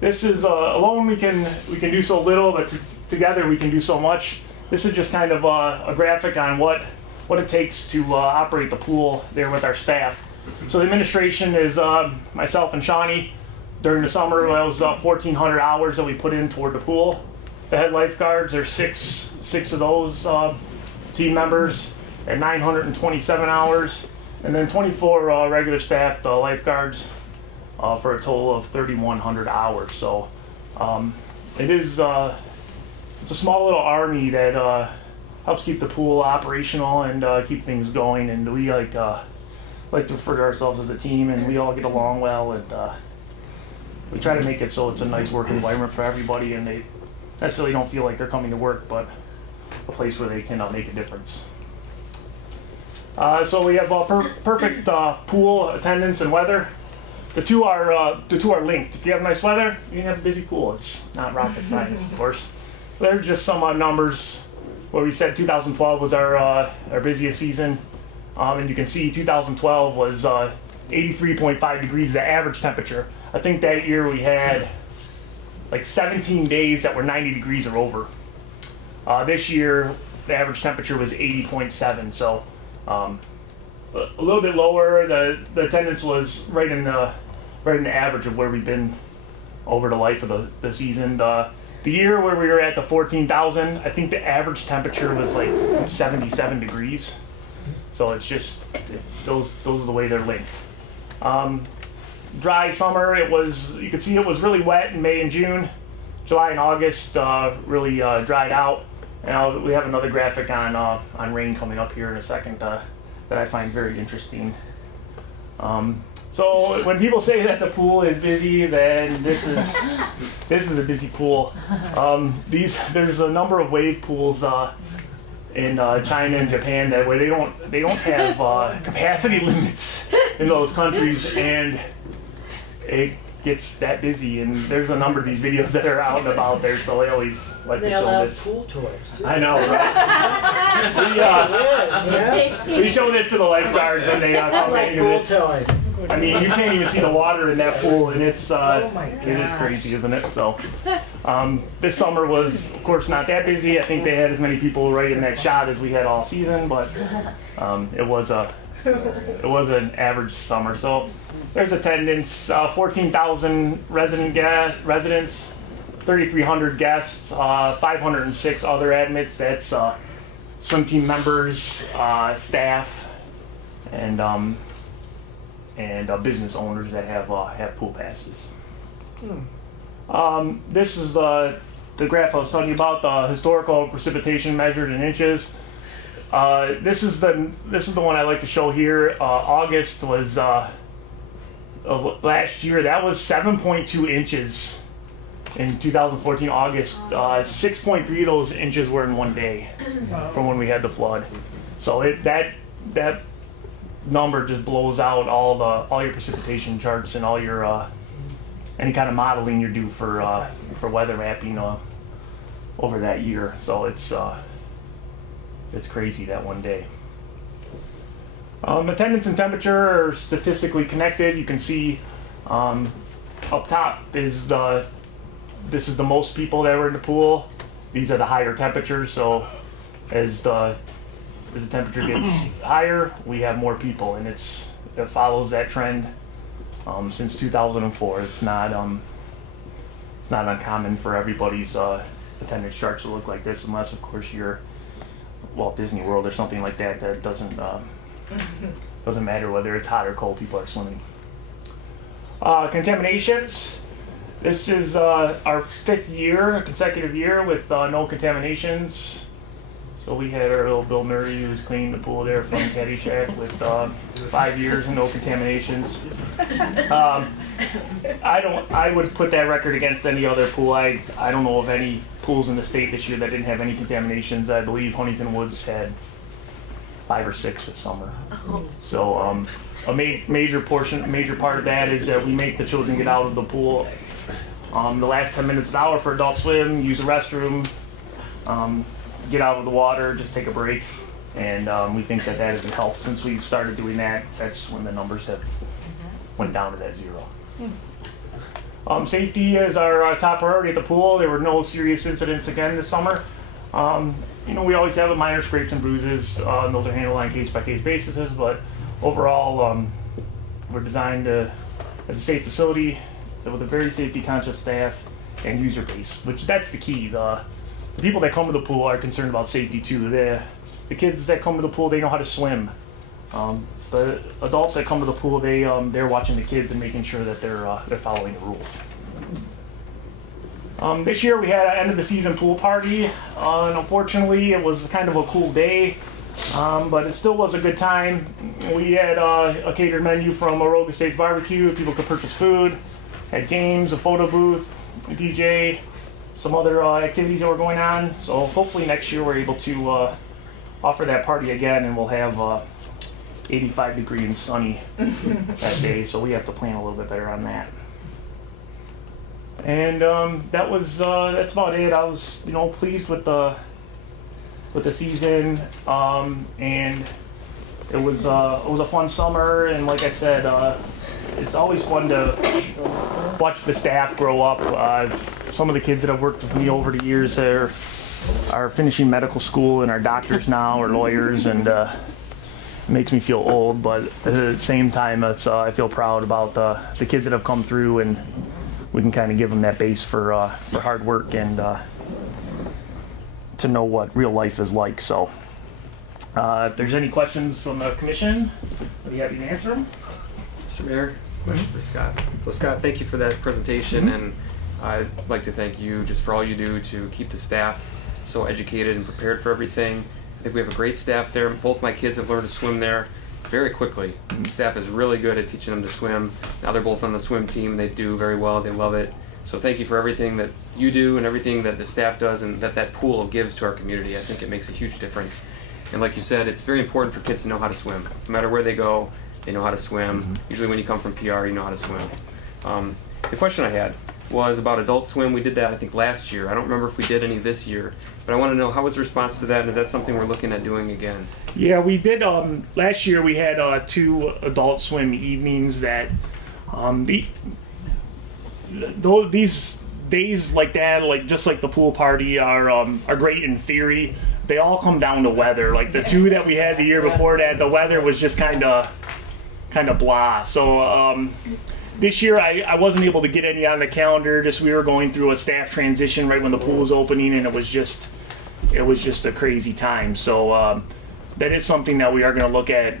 This is alone we can do so little, but together we can do so much. This is just kind of a graphic on what it takes to operate the pool there with our staff. So the administration is myself and Shawnee. During the summer, that was 1,400 hours that we put in toward the pool. The head lifeguards, there's six of those team members at 927 hours, and then 24 regular staff lifeguards for a total of 3,100 hours. So it is it's a small little army that helps keep the pool operational and keep things going. And we like to refer to ourselves as a team, and we all get along well, and we try to make it so it's a nice work environment for everybody, and they necessarily don't feel like they're coming to work, but a place where they can make a difference. So we have perfect pool attendance and weather. The two are linked. If you have nice weather, you can have a busy pool. It's not rocket science, of course. There's just some numbers where we said 2012 was our busiest season, and you can see 2012 was 83.5 degrees, the average temperature. I think that year we had like 17 days that were 90 degrees or over. This year, the average temperature was 80.7, so a little bit lower. The attendance was right in the average of where we've been over the life of the season. The year where we were at the 14,000, I think the average temperature was like 77 degrees. So it's just those are the way they're linked. Dry summer, you could see it was really wet in May and June. July and August really dried out. And we have another graphic on rain coming up here in a second that I find very interesting. So when people say that the pool is busy, then this is a busy pool. There's a number of wave pools in China and Japan where they don't have capacity limits in those countries, and it gets that busy, and there's a number of these videos that are out and about there, so they always like to show this. Pool toys too. I know, right? We show this to the lifeguards, and they come in, and it's, I mean, you can't even see the water in that pool, and it's it is crazy, isn't it? So this summer was, of course, not that busy. I think they had as many people right in that shot as we had all season, but it was an average summer. So there's attendance, 14,000 residents, 3,300 guests, 506 other admits. That's swim team members, staff, and business owners that have pool passes. This is the graph I was talking about, the historical precipitation measured in inches. This is the one I like to show here. August was of last year. That was 7.2 inches in 2014 August. 6.3 of those inches were in one day from when we had the flood. So that number just blows out all your precipitation charts and all your any kind of modeling you're due for weather mapping over that year. So it's crazy that one day. Attendance and temperature are statistically connected. You can see up top is this is the most people that were in the pool. These are the higher temperatures. So as the temperature gets higher, we have more people, and it follows that trend since 2004. It's not uncommon for everybody's attendance charts to look like this, unless of course you're Walt Disney World or something like that. That doesn't matter whether it's hot or cold. People are swimming. Contaminations. This is our 5th consecutive year with no contaminations. So we had our little Bill Murray who was cleaning the pool there from Caddyshack with 5 years and no contaminations. I would put that record against any other pool. I don't know of any pools in the state this year that didn't have any contaminations. I believe Huntington Woods had 5 or 6 this summer. So a major part of that is that we make the children get out of the pool the last 10 minutes, an hour for adult swim, use the restroom, get out of the water, just take a break. And we think that has helped. Since we started doing that, that's when the numbers have went down to that 0. Safety is our top priority at the pool. There were no serious incidents again this summer. We always have the minor scrapes and bruises, and those are handled on case-by-case basis, but overall, we're designed as a safe facility with a very safety-conscious staff and user base, which that's the key. The people that come to the pool are concerned about safety too. The kids that come to the pool, they know how to swim. The adults that come to the pool, they're watching the kids and making sure that they're following the rules. This year we had an end of the season pool party, and unfortunately it was kind of a cool day, but it still was a good time. We had a catered menu from Aroga Estates Barbecue. People could purchase food, had games, a photo booth, a DJ, some other activities that were going on. So hopefully next year we're able to offer that party again, and we'll have 85 degree and sunny that day, so we have to plan a little bit better on that. And that's about it. I was pleased with the season, and it was a fun summer. And like I said, it's always fun to watch the staff grow up. Some of the kids that have worked with me over the years are finishing medical school and are doctors now or lawyers, and it makes me feel old, but at the same time, I feel proud about the kids that have come through, and we can kind of give them that base for hard work and to know what real life is like. So if there's any questions from the commission, I'd be happy to answer them. Mr. Mayor, question for Scott. So Scott, thank you for that presentation, and I'd like to thank you just for all you do to keep the staff so educated and prepared for everything. I think we have a great staff there. Both my kids have learned to swim there very quickly. The staff is really good at teaching them to swim. Now they're both on the swim team. They do very well. They love it. So thank you for everything that you do and everything that the staff does and that pool gives to our community. I think it makes a huge difference. And like you said, it's very important for kids to know how to swim. No matter where they go, they know how to swim. Usually when you come from PR, you know how to swim. The question I had was about Adult Swim. We did that, I think, last year. I don't remember if we did any this year, but I want to know, how was the response to that, and is that something we're looking at doing again? Yeah, we did. Last year we had 2 Adult Swim evenings that these days like that, like just like the pool party, are great in theory. They all come down to weather. Like the 2 that we had the year before that, the weather was just kind of blah. So this year I wasn't able to get any on the calendar. Just we were going through a staff transition right when the pool was opening, and it was just a crazy time. So that is something that we are going to look at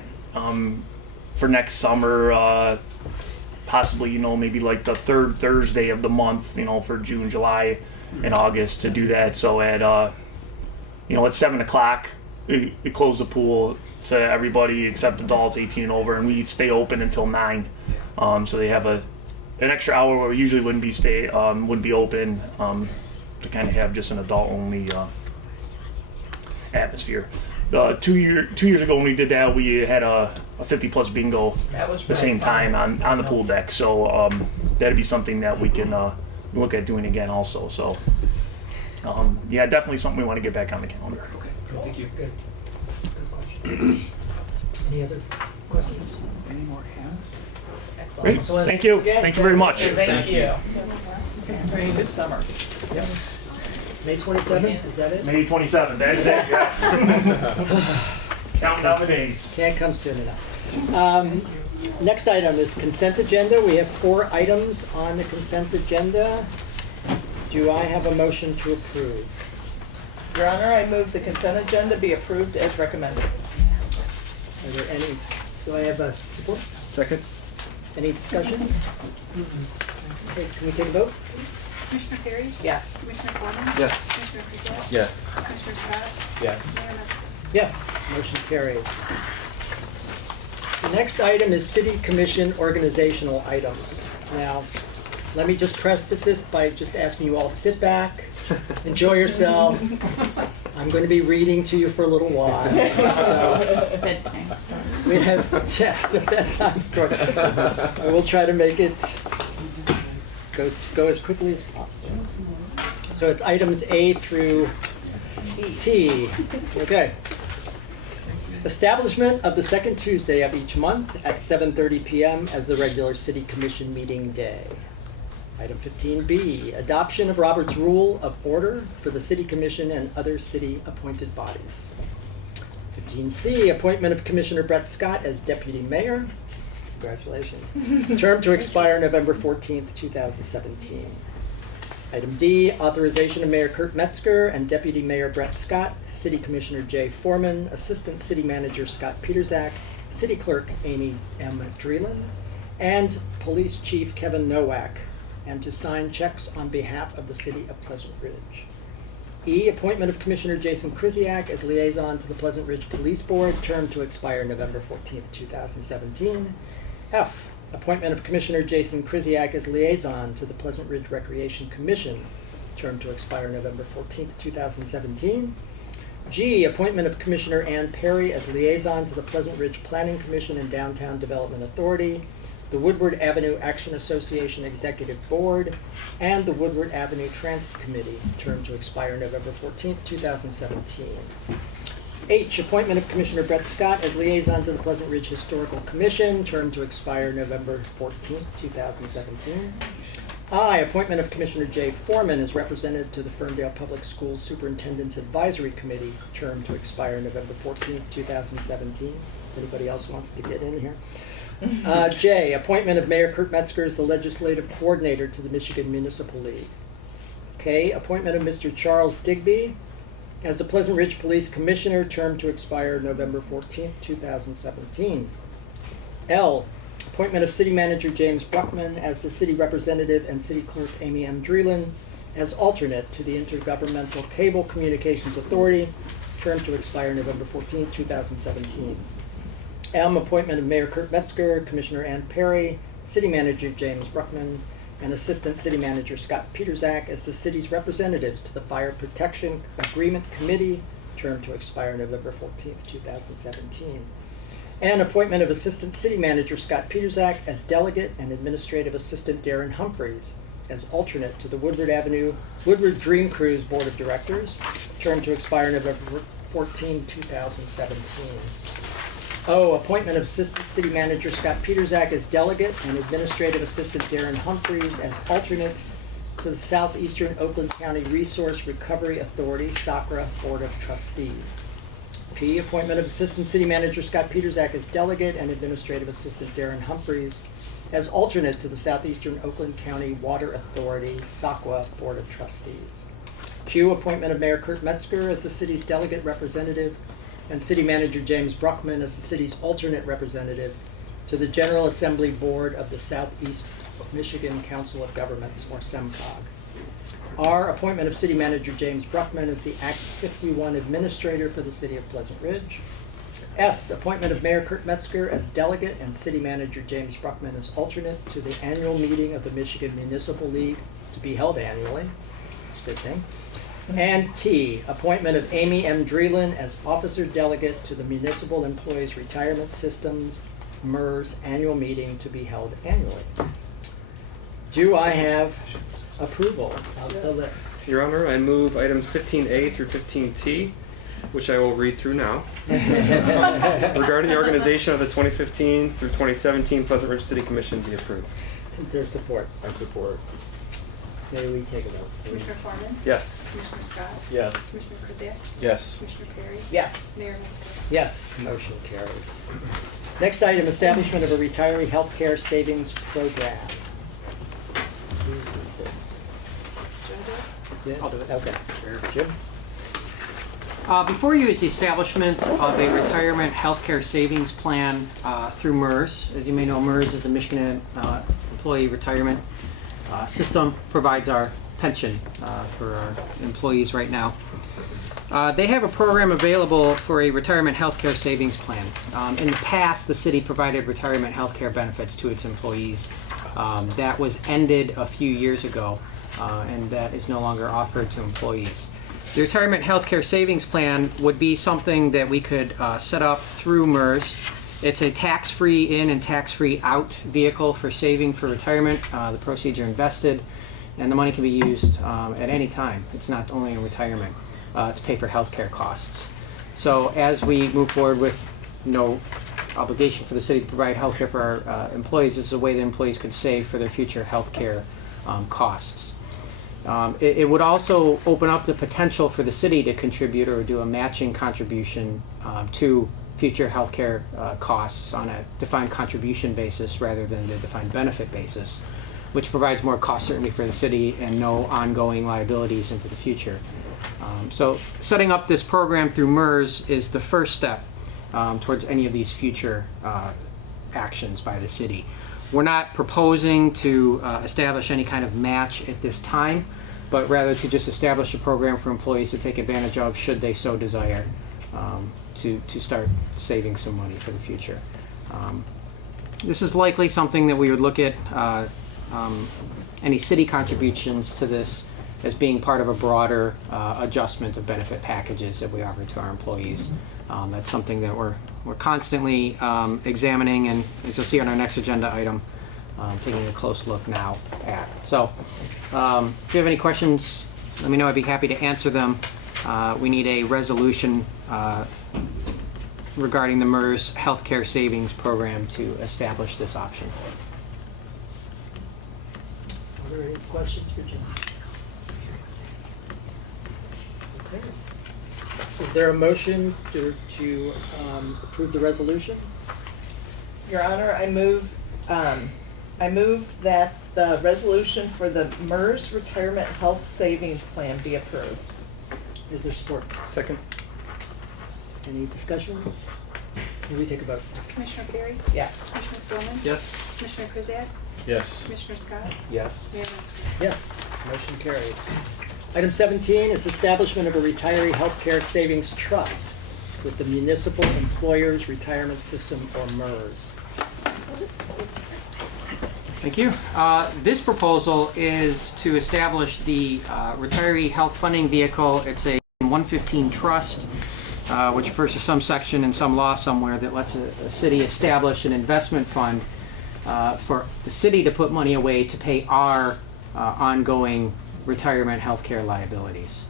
for next summer. Possibly, maybe like the 3rd Thursday of the month, for June, July, and August to do that. So at 7 o'clock, we close the pool to everybody except adults 18 and over, and we stay open until 9. So they have an extra hour where we usually wouldn't be open to kind of have just an adult-only atmosphere. 2 years ago when we did that, we had a 50-plus bingo at the same time on the pool deck. So that'd be something that we can look at doing again also. So yeah, definitely something we want to get back on the calendar. Okay, thank you. Good question. Any other questions? Any more hands? Great, thank you. Thank you very much. Thank you. Very good summer. Yep. May 27th, is that it? May 27th, that is it, yes. Counting down the days. Can't come soon enough. Next item is consent agenda. We have 4 items on the consent agenda. Do I have a motion to approve? Your Honor, I move the consent agenda be approved as recommended. Are there any, do I have a support? Second. Any discussion? Okay, can we take a vote? Commissioner Perry? Yes. Commissioner Foreman? Yes. Commissioner Frizzell? Yes. Commissioner Scott? Yes. Mayor Metzger? Yes, motion carries. The next item is City Commission organizational items. Now, let me just preface this by just asking you all sit back, enjoy yourself. I'm going to be reading to you for a little while. So we have, yes, the bedtime story. I will try to make it go as quickly as possible. So it's items A through T. Okay. Establishment of the second Tuesday of each month at 7:30 p.m. as the regular City Commission meeting day. Item 15B, adoption of Robert's Rule of Order for the City Commission and other city-appointed bodies. 15C, appointment of Commissioner Brett Scott as Deputy Mayor. Congratulations. Term to expire November 14th, 2017. Item D, authorization of Mayor Kurt Metzger and Deputy Mayor Brett Scott, City Commissioner Jay Foreman, Assistant City Manager Scott Peterzak, City Clerk Amy M. Dreeland, and Police Chief Kevin Nowak, and to sign checks on behalf of the City of Pleasant Ridge. E, appointment of Commissioner Jason Krzyjak as liaison to the Pleasant Ridge Police Board, term to expire November 14th, 2017. F, appointment of Commissioner Jason Krzyjak as liaison to the Pleasant Ridge Recreation Commission, term to expire November 14th, 2017. G, appointment of Commissioner Ann Perry as liaison to the Pleasant Ridge Planning Commission and Downtown Development Authority, the Woodward Avenue Action Association Executive Board, and the Woodward Avenue Transit Committee, term to expire November 14th, 2017. H, appointment of Commissioner Brett Scott as liaison to the Pleasant Ridge Historical Commission, term to expire November 14th, 2017. I, appointment of Commissioner Jay Foreman as representative to the Ferndale Public Schools Superintendent's Advisory Committee, term to expire November 14th, 2017. Anybody else wants to get in here? J, appointment of Mayor Kurt Metzger as the legislative coordinator to the Michigan Municipal League. K, appointment of Mr. Charles Digby as the Pleasant Ridge Police Commissioner, term to expire November 14th, 2017. L, appointment of City Manager James Bruckman as the City Representative and City Clerk Amy M. Dreeland as alternate to the Intergovernmental Cable Communications Authority, term to expire November 14th, 2017. M, appointment of Mayor Kurt Metzger, Commissioner Ann Perry, City Manager James Bruckman, and Assistant City Manager Scott Peterzak as the city's representatives to the Fire Protection Agreement Committee, term to expire November 14th, 2017. And appointment of Assistant City Manager Scott Peterzak as delegate and Administrative Assistant Darren Humphreys as alternate to the Woodward Dream Cruise Board of Directors, term to expire November 14, 2017. O, appointment of Assistant City Manager Scott Peterzak as delegate and Administrative Assistant Darren Humphreys as alternate to the Southeastern Oakland County Resource Recovery Authority, SACRA Board of Trustees. P, appointment of Assistant City Manager Scott Peterzak as delegate and Administrative Assistant Darren Humphreys as alternate to the Southeastern Oakland County Water Authority, SACWA Board of Trustees. Q, appointment of Mayor Kurt Metzger as the city's delegate representative and City Manager James Bruckman as the city's alternate representative to the General Assembly Board of the Southeast Michigan Council of Governments, or SEMCOG. R, appointment of City Manager James Bruckman as the Act 51 Administrator for the City of Pleasant Ridge. S, appointment of Mayor Kurt Metzger as delegate and City Manager James Bruckman as alternate to the annual meeting of the Michigan Municipal League, to be held annually. That's a good thing. And T, appointment of Amy M. Dreeland as officer delegate to the Municipal Employees Retirement Systems, MERS, annual meeting to be held annually. Do I have approval of the list? Your Honor, I move items 15A through 15T, which I will read through now. Regarding the organization of the 2015 through 2017 Pleasant Ridge City Commission be approved. Is there support? I support. May we take a vote, please? Commissioner Foreman? Yes. Commissioner Scott? Yes. Commissioner Krzyjak? Yes. Commissioner Perry? Yes. Mayor Metzger? Yes, motion carries. Next item, establishment of a retiree healthcare savings program. Whose is this? Yeah, I'll do it. Okay, Jim? Before you is the establishment of a retirement healthcare savings plan through MERS. As you may know, MERS is a Michigan employee retirement system, provides our pension for our employees right now. They have a program available for a retirement healthcare savings plan. In the past, the city provided retirement healthcare benefits to its employees. That was ended a few years ago, and that is no longer offered to employees. The retirement healthcare savings plan would be something that we could set up through MERS. It's a tax-free in and tax-free out vehicle for saving for retirement. The proceeds are invested, and the money can be used at any time. It's not only in retirement to pay for healthcare costs. So as we move forward with no obligation for the city to provide healthcare for our employees, this is a way that employees could save for their future healthcare costs. It would also open up the potential for the city to contribute or do a matching contribution to future healthcare costs on a defined contribution basis rather than the defined benefit basis, which provides more cost certainty for the city and no ongoing liabilities into the future. So setting up this program through MERS is the first step towards any of these future actions by the city. We're not proposing to establish any kind of match at this time, but rather to just establish a program for employees to take advantage of should they so desire to start saving some money for the future. This is likely something that we would look at any city contributions to this as being part of a broader adjustment of benefit packages that we offer to our employees. That's something that we're constantly examining, and as you'll see on our next agenda item, taking a close look now at. So if you have any questions, let me know. I'd be happy to answer them. We need a resolution regarding the MERS healthcare savings program to establish this option. Are there any questions for Jim? Okay. Is there a motion to approve the resolution? Your Honor, I move that the resolution for the MERS Retirement Health Savings Plan be approved. Is there support? Second. Any discussion? Can we take a vote? Commissioner Perry? Yes. Commissioner Foreman? Yes. Commissioner Krzyjak? Yes. Commissioner Scott? Yes. Mayor Metzger? Yes, motion carries. Item 17 is establishment of a retiree healthcare savings trust with the Municipal Employers Retirement System, or MERS. Thank you. This proposal is to establish the retiree health funding vehicle. It's a 115 trust, which refers to some section in some law somewhere that lets a city establish an investment fund for the city to put money away to pay our ongoing retirement healthcare liabilities.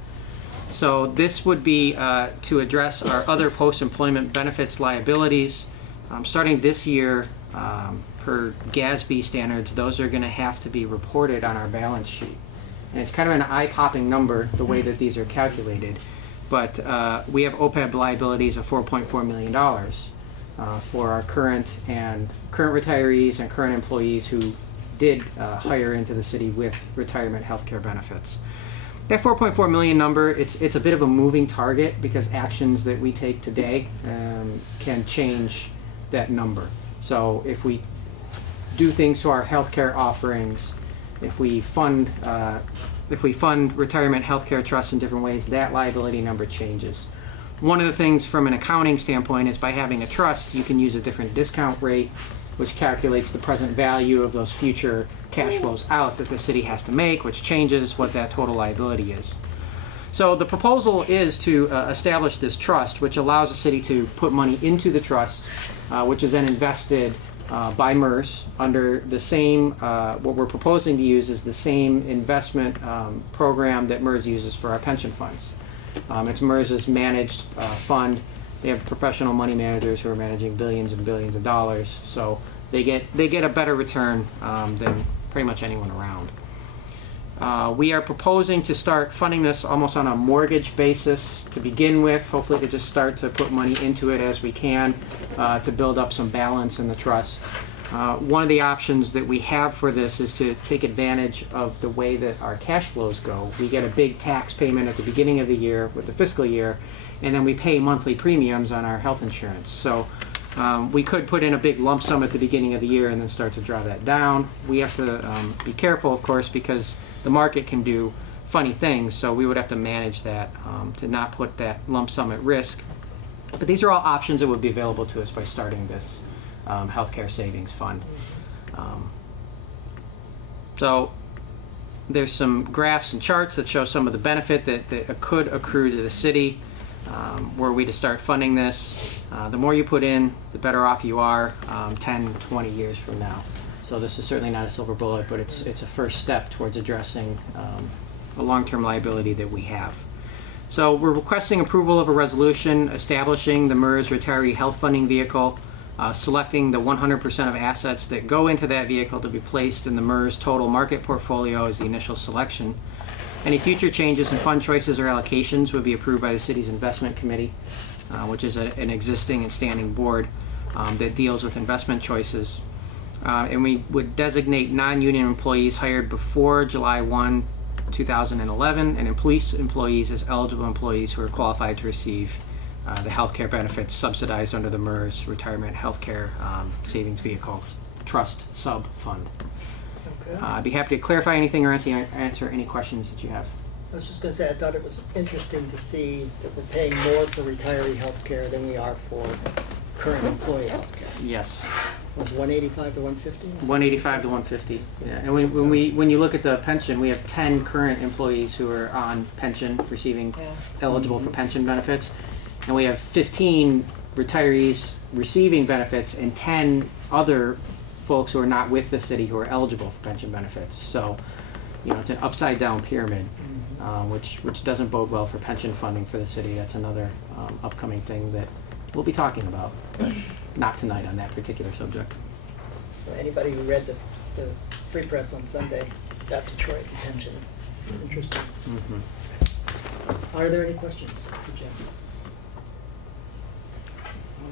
So this would be to address our other post-employment benefits liabilities. Starting this year, per GASB standards, those are going to have to be reported on our balance sheet. And it's kind of an eye-popping number, the way that these are calculated. But we have OPEB liabilities of $4.4 million for our current retirees and current employees who did hire into the city with retirement healthcare benefits. That 4.4 million number, it's a bit of a moving target because actions that we take today can change that number. So if we do things to our healthcare offerings, if we fund retirement healthcare trusts in different ways, that liability number changes. One of the things from an accounting standpoint is by having a trust, you can use a different discount rate, which calculates the present value of those future cash flows out that the city has to make, which changes what that total liability is. So the proposal is to establish this trust, which allows the city to put money into the trust, which is then invested by MERS under the same, what we're proposing to use is the same investment program that MERS uses for our pension funds. It's MERS's managed fund. They have professional money managers who are managing billions and billions of dollars, so they get a better return than pretty much anyone around. We are proposing to start funding this almost on a mortgage basis to begin with, hopefully to just start to put money into it as we can to build up some balance in the trust. One of the options that we have for this is to take advantage of the way that our cash flows go. We get a big tax payment at the beginning of the year with the fiscal year, and then we pay monthly premiums on our health insurance. So we could put in a big lump sum at the beginning of the year and then start to draw that down. We have to be careful, of course, because the market can do funny things, so we would have to manage that to not put that lump sum at risk. But these are all options that would be available to us by starting this healthcare savings fund. So there's some graphs and charts that show some of the benefit that could accrue to the city were we to start funding this. The more you put in, the better off you are 10, 20 years from now. So this is certainly not a silver bullet, but it's a first step towards addressing a long-term liability that we have. So we're requesting approval of a resolution establishing the MERS Retiree Health Funding Vehicle, selecting the 100% of assets that go into that vehicle to be placed in the MERS Total Market Portfolio as the initial selection. Any future changes in fund choices or allocations would be approved by the city's investment committee, which is an existing and standing board that deals with investment choices. And we would designate non-union employees hired before July 1, 2011, and police employees as eligible employees who are qualified to receive the health care benefits subsidized under the MERS Retirement Healthcare Savings Vehicle Trust Sub-Fund. Okay. I'd be happy to clarify anything or answer any questions that you have. I was just going to say, I thought it was interesting to see that we're paying more for retiree health care than we are for current employee health care. Yes. It was 185 to 150? 185 to 150. Yeah, and when you look at the pension, we have 10 current employees who are on pension, receiving eligible for pension benefits, and we have 15 retirees receiving benefits and 10 other folks who are not with the city who are eligible for pension benefits. So, you know, it's an upside down pyramid, which doesn't bode well for pension funding for the city. That's another upcoming thing that we'll be talking about, but not tonight on that particular subject. Well, anybody who read the Free Press on Sunday about Detroit pensions, it's interesting. Are there any questions for Jim?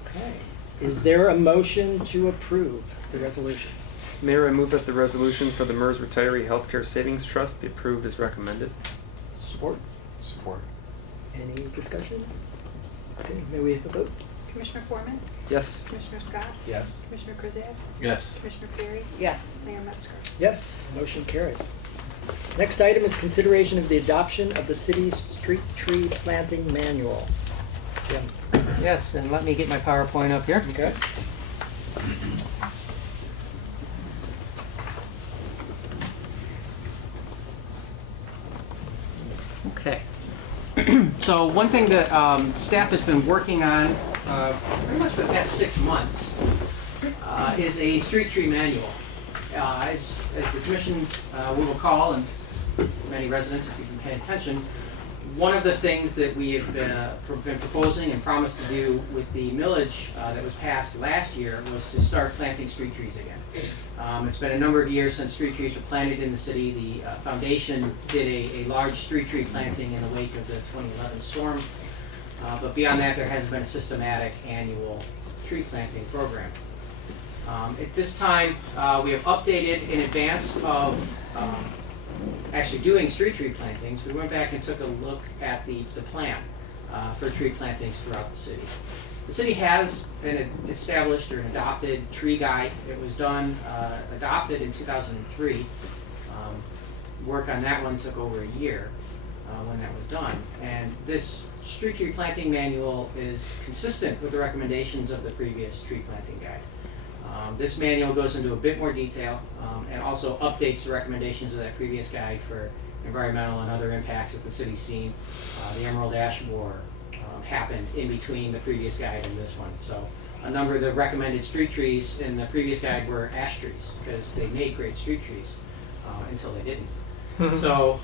Okay. Is there a motion to approve the resolution? Mayor, I move that the resolution for the MERS Retiree Healthcare Savings Trust be approved as recommended. Support? Support. Any discussion? Okay, may we have a vote? Commissioner Foreman? Yes. Commissioner Scott? Yes. Commissioner Krzyjak? Yes. Commissioner Perry? Yes. Mayor Metzger? Yes, motion carries. Next item is consideration of the adoption of the city's street tree planting manual. Jim? Yes, and let me get my PowerPoint up here. Okay. Okay. So one thing that staff has been working on pretty much for the past 6 months is a street tree manual. As the commission will recall, and many residents, if you've been paying attention, one of the things that we have been proposing and promised to do with the millage that was passed last year was to start planting street trees again. It's been a number of years since street trees were planted in the city. The foundation did a large street tree planting in the wake of the 2011 storm. But beyond that, there hasn't been a systematic annual tree planting program. At this time, we have updated in advance of actually doing street tree plantings. We went back and took a look at the plan for tree plantings throughout the city. The city has an established or an adopted tree guide. It was adopted in 2003. Work on that one took over a year when that was done. And this street tree planting manual is consistent with the recommendations of the previous tree planting guide. This manual goes into a bit more detail and also updates the recommendations of that previous guide for environmental and other impacts that the city's seen. The Emerald Ash Borer happened in between the previous guide and this one. So a number of the recommended street trees in the previous guide were ash trees because they made great street trees until they didn't. So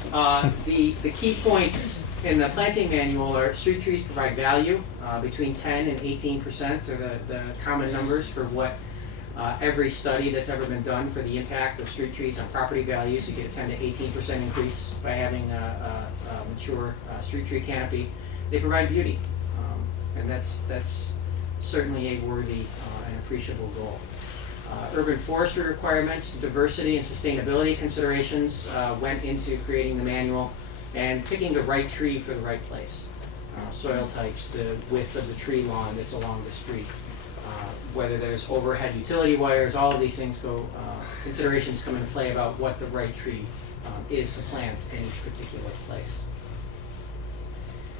the key points in the planting manual are street trees provide value between 10 and 18% are the common numbers for what every study that's ever been done for the impact of street trees on property values. You get a 10 to 18% increase by having a mature street tree canopy. They provide beauty, and that's certainly a worthy and appreciable goal. Urban forestry requirements, diversity and sustainability considerations went into creating the manual and picking the right tree for the right place. Soil types, the width of the tree lawn that's along the street, whether there's overhead utility wires, all of these things considerations come into play about what the right tree is to plant in each particular place.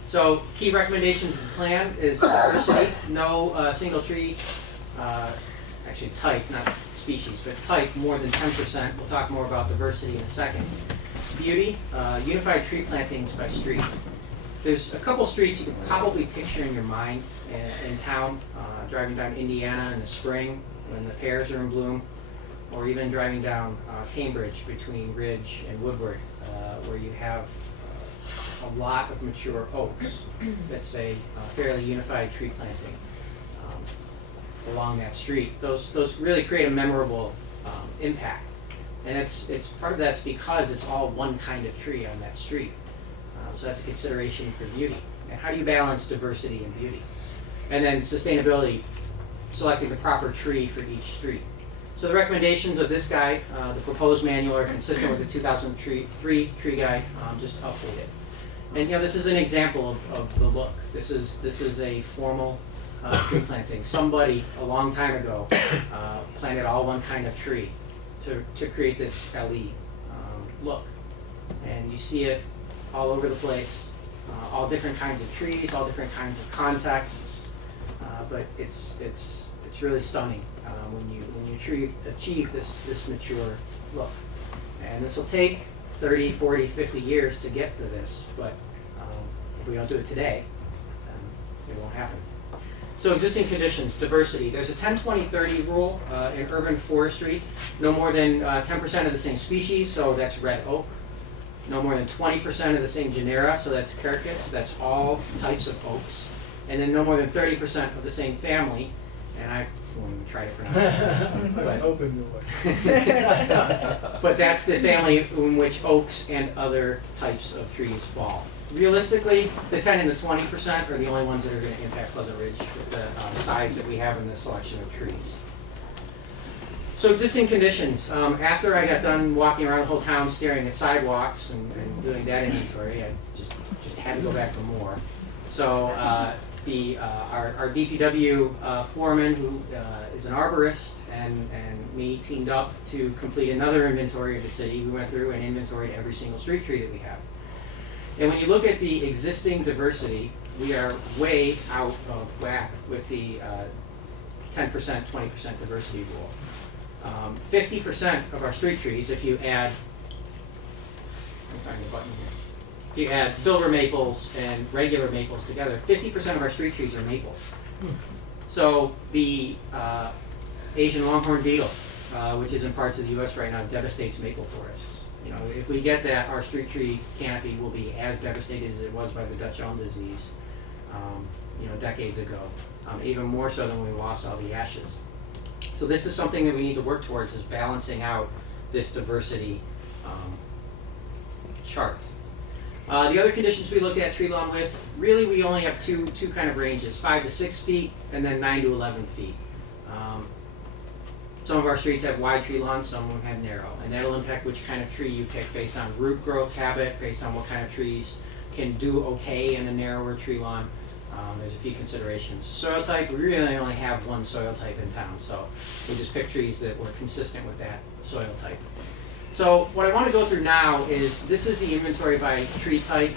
So key recommendations of the plan is diversity, no single tree, actually type, not species, but type more than 10%. We'll talk more about diversity in a second. Beauty, unified tree plantings by street. There's a couple streets you can probably picture in your mind in town, driving down Indiana in the spring when the pears are in bloom, or even driving down Cambridge between Ridge and Woodward, where you have a lot of mature oaks. That's a fairly unified tree planting along that street. Those really create a memorable impact, and it's part of that's because it's all one kind of tree on that street. So that's a consideration for beauty. And how do you balance diversity and beauty? And then sustainability, selecting the proper tree for each street. So the recommendations of this guide, the proposed manual, are consistent with the 2003 tree guide, just updated. And this is an example of the look. This is a formal tree planting. Somebody a long time ago planted all one kind of tree to create this LE look. And you see it all over the place, all different kinds of trees, all different kinds of contexts, but it's really stunning when you achieve this mature look. And this will take 30, 40, 50 years to get to this, but if we don't do it today, then it won't happen. So existing conditions, diversity. There's a 10-20-30 rule in urban forestry. No more than 10% of the same species, so that's red oak. No more than 20% of the same genera, so that's Quercus, that's all types of oaks. And then no more than 30% of the same family, and I won't even try to pronounce that. But that's the family in which oaks and other types of trees fall. Realistically, the 10 and the 20% are the only ones that are going to impact Pleasant Ridge with the size that we have in the selection of trees. So existing conditions. After I got done walking around the whole town staring at sidewalks and doing that inventory, I just had to go back for more. So our DPW foreman, who is an arborist, and me teamed up to complete another inventory of the city. We went through and inventoried every single street tree that we have. And when you look at the existing diversity, we are way out of whack with the 10%, 20% diversity rule. 50% of our street trees, if you add, if you add silver maples and regular maples together, 50% of our street trees are maples. So the Asian longhorn beetle, which is in parts of the U.S. right now, devastates maple forests. If we get that, our street tree canopy will be as devastated as it was by the Dutch elm disease, decades ago, even more so than when we lost all the ashes. So this is something that we need to work towards, is balancing out this diversity chart. The other conditions we look at, tree lawn width, really we only have two kind of ranges, 5 to 6 feet and then 9 to 11 feet. Some of our streets have wide tree lawns, some of them have narrow, and that'll impact which kind of tree you pick based on root growth habit, based on what kind of trees can do okay in a narrower tree lawn. There's a few considerations. Soil type, we really only have one soil type in town, so we just pick trees that were consistent with that soil type. So what I want to go through now is, this is the inventory by tree type,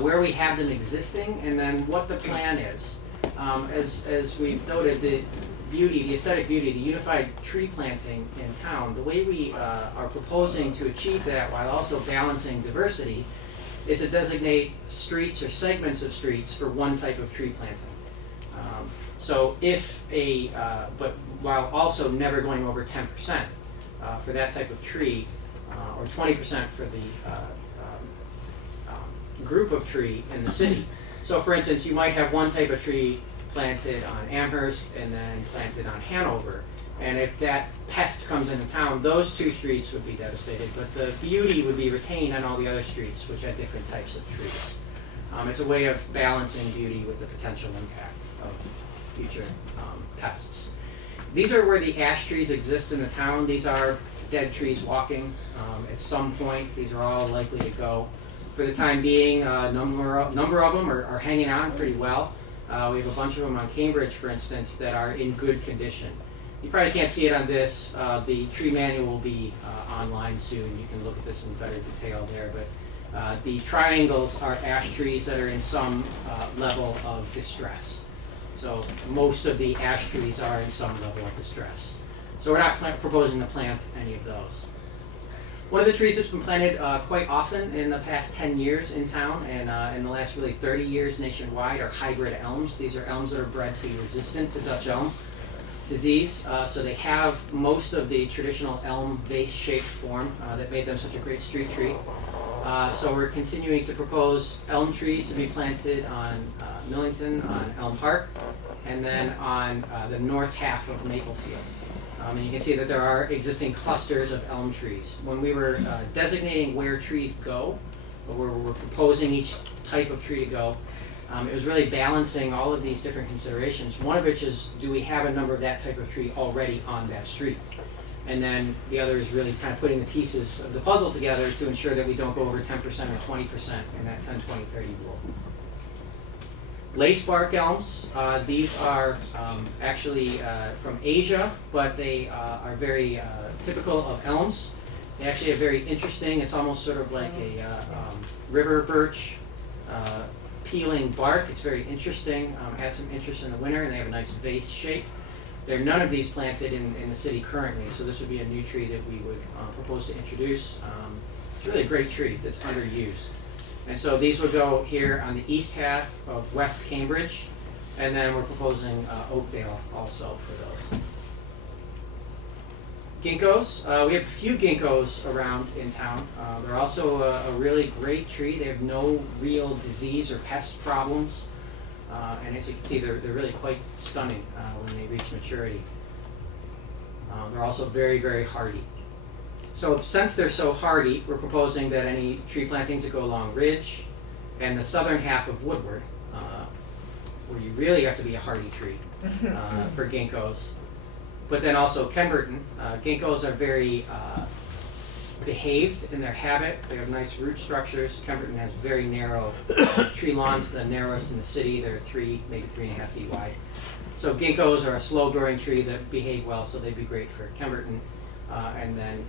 where we have them existing, and then what the plan is. As we've noted, the beauty, the aesthetic beauty, the unified tree planting in town, the way we are proposing to achieve that while also balancing diversity is to designate streets or segments of streets for one type of tree planting. So if but while also never going over 10% for that type of tree, or 20% for the group of tree in the city. So for instance, you might have one type of tree planted on Amherst and then planted on Hanover. And if that pest comes into town, those two streets would be devastated, but the beauty would be retained on all the other streets, which had different types of trees. It's a way of balancing beauty with the potential impact of future pests. These are where the ash trees exist in the town. These are dead trees walking. At some point, these are all likely to go. For the time being, a number of them are hanging on pretty well. We have a bunch of them on Cambridge, for instance, that are in good condition. You probably can't see it on this. The tree manual will be online soon. You can look at this in better detail there. But the triangles are ash trees that are in some level of distress. So most of the ash trees are in some level of distress. So we're not proposing to plant any of those. One of the trees that's been planted quite often in the past 10 years in town and in the last really 30 years nationwide are hybrid elms. These are elms that are bred to be resistant to Dutch elm disease. So they have most of the traditional elm vase-shaped form that made them such a great street tree. So we're continuing to propose elm trees to be planted on Millington, on Elm Park, and then on the north half of Maplefield. And you can see that there are existing clusters of elm trees. When we were designating where trees go, or where we're proposing each type of tree to go, it was really balancing all of these different considerations. One of which is, do we have a number of that type of tree already on that street? And then the other is really kind of putting the pieces of the puzzle together to ensure that we don't go over 10% or 20% in that 10, 20, 30 rule. Lace bark elms, these are actually from Asia, but they are very typical of elms. They actually are very interesting. It's almost sort of like a river birch peeling bark. It's very interesting. Had some interest in the winter, and they have a nice vase shape. There are none of these planted in the city currently, so this would be a new tree that we would propose to introduce. It's really a great tree that's underused. And so these would go here on the east half of West Cambridge, and then we're proposing Oakdale also for those. Ginkgos, we have a few ginkgos around in town. They're also a really great tree. They have no real disease or pest problems. And as you can see, they're really quite stunning when they reach maturity. They're also very, very hardy. So since they're so hardy, we're proposing that any tree plantings that go along Ridge and the southern half of Woodward, where you really have to be a hardy tree for ginkgos, but then also Kenburton. Ginkgos are very behaved in their habit. They have nice root structures. Kenburton has very narrow tree lawns, the narrowest in the city. They're 3, maybe 3.5 feet wide. So ginkgos are a slow-growing tree that behave well, so they'd be great for Kenburton. And then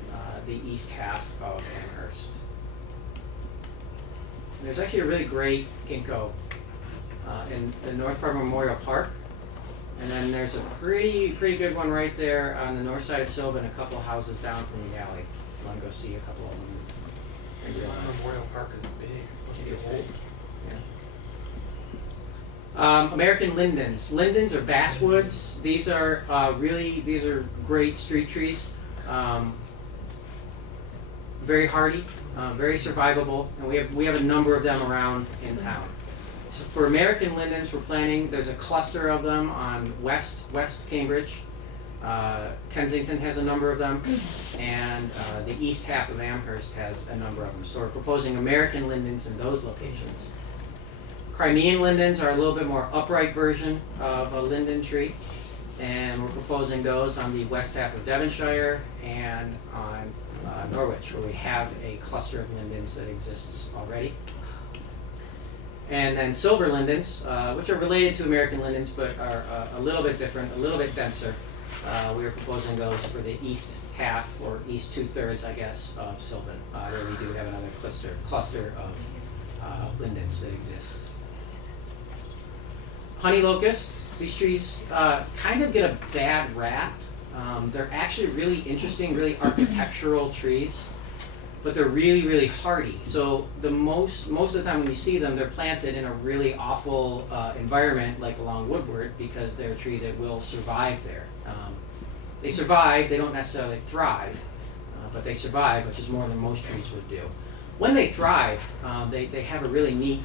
the east half of Amherst. And there's actually a really great ginkgo in the North Park Memorial Park. And then there's a pretty good one right there on the north side of Sylvan, a couple of houses down from the alley. You want to go see a couple of them? Memorial Park is big. It's big. Yeah. American lindens. Lindens are basswoods. These are these are great street trees. Very hardy, very survivable, and we have a number of them around in town. So for American lindens, we're planning. There's a cluster of them on West Cambridge. Kensington has a number of them, and the east half of Amherst has a number of them. So we're proposing American lindens in those locations. Crimean lindens are a little bit more upright version of a linden tree, and we're proposing those on the west half of Devonshire and on Norwich, where we have a cluster of lindens that exists already. And then silver lindens, which are related to American lindens but are a little bit different, a little bit denser. We are proposing those for the east half, or east 2/3, I guess, of Sylvan, where we do have another cluster of lindens that exist. Honey locust, these trees kind of get a bad rap. They're actually really interesting, really architectural trees. but they're really, really hardy. So most of the time when you see them, they're planted in a really awful environment, like along Woodward, because they're a tree that will survive there. They survive, they don't necessarily thrive, but they survive, which is more than most trees would do. When they thrive, they have a really neat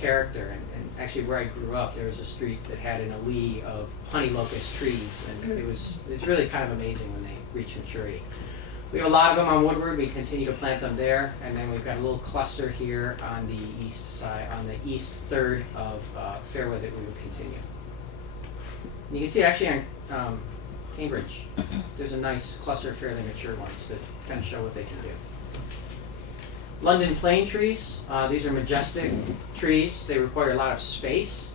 character, and actually where I grew up, there was a street that had an alley of honey locust trees, and it's really kind of amazing when they reach maturity. We have a lot of them on Woodward. We continue to plant them there, and then we've got a little cluster here on the east side, on the east third of Fairwood that we would continue. And you can see actually on Cambridge, there's a nice cluster of fairly mature ones that kind of show what they can do. London plane trees, these are majestic trees. They require a lot of space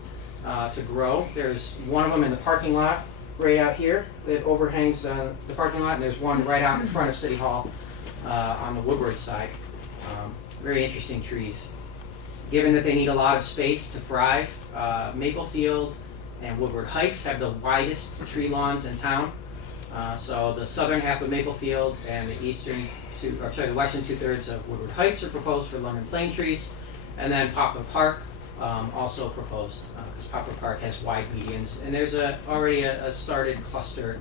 to grow. There's one of them in the parking lot right out here that overhangs the parking lot, and there's one right out in front of City Hall on the Woodward side. Very interesting trees. Given that they need a lot of space to thrive, Maplefield and Woodward Heights have the widest tree lawns in town. So the southern half of Maplefield and the the western 2/3 of Woodward Heights are proposed for London plane trees, and then Poplar Park also proposed, because Poplar Park has wide medians, and there's already a started cluster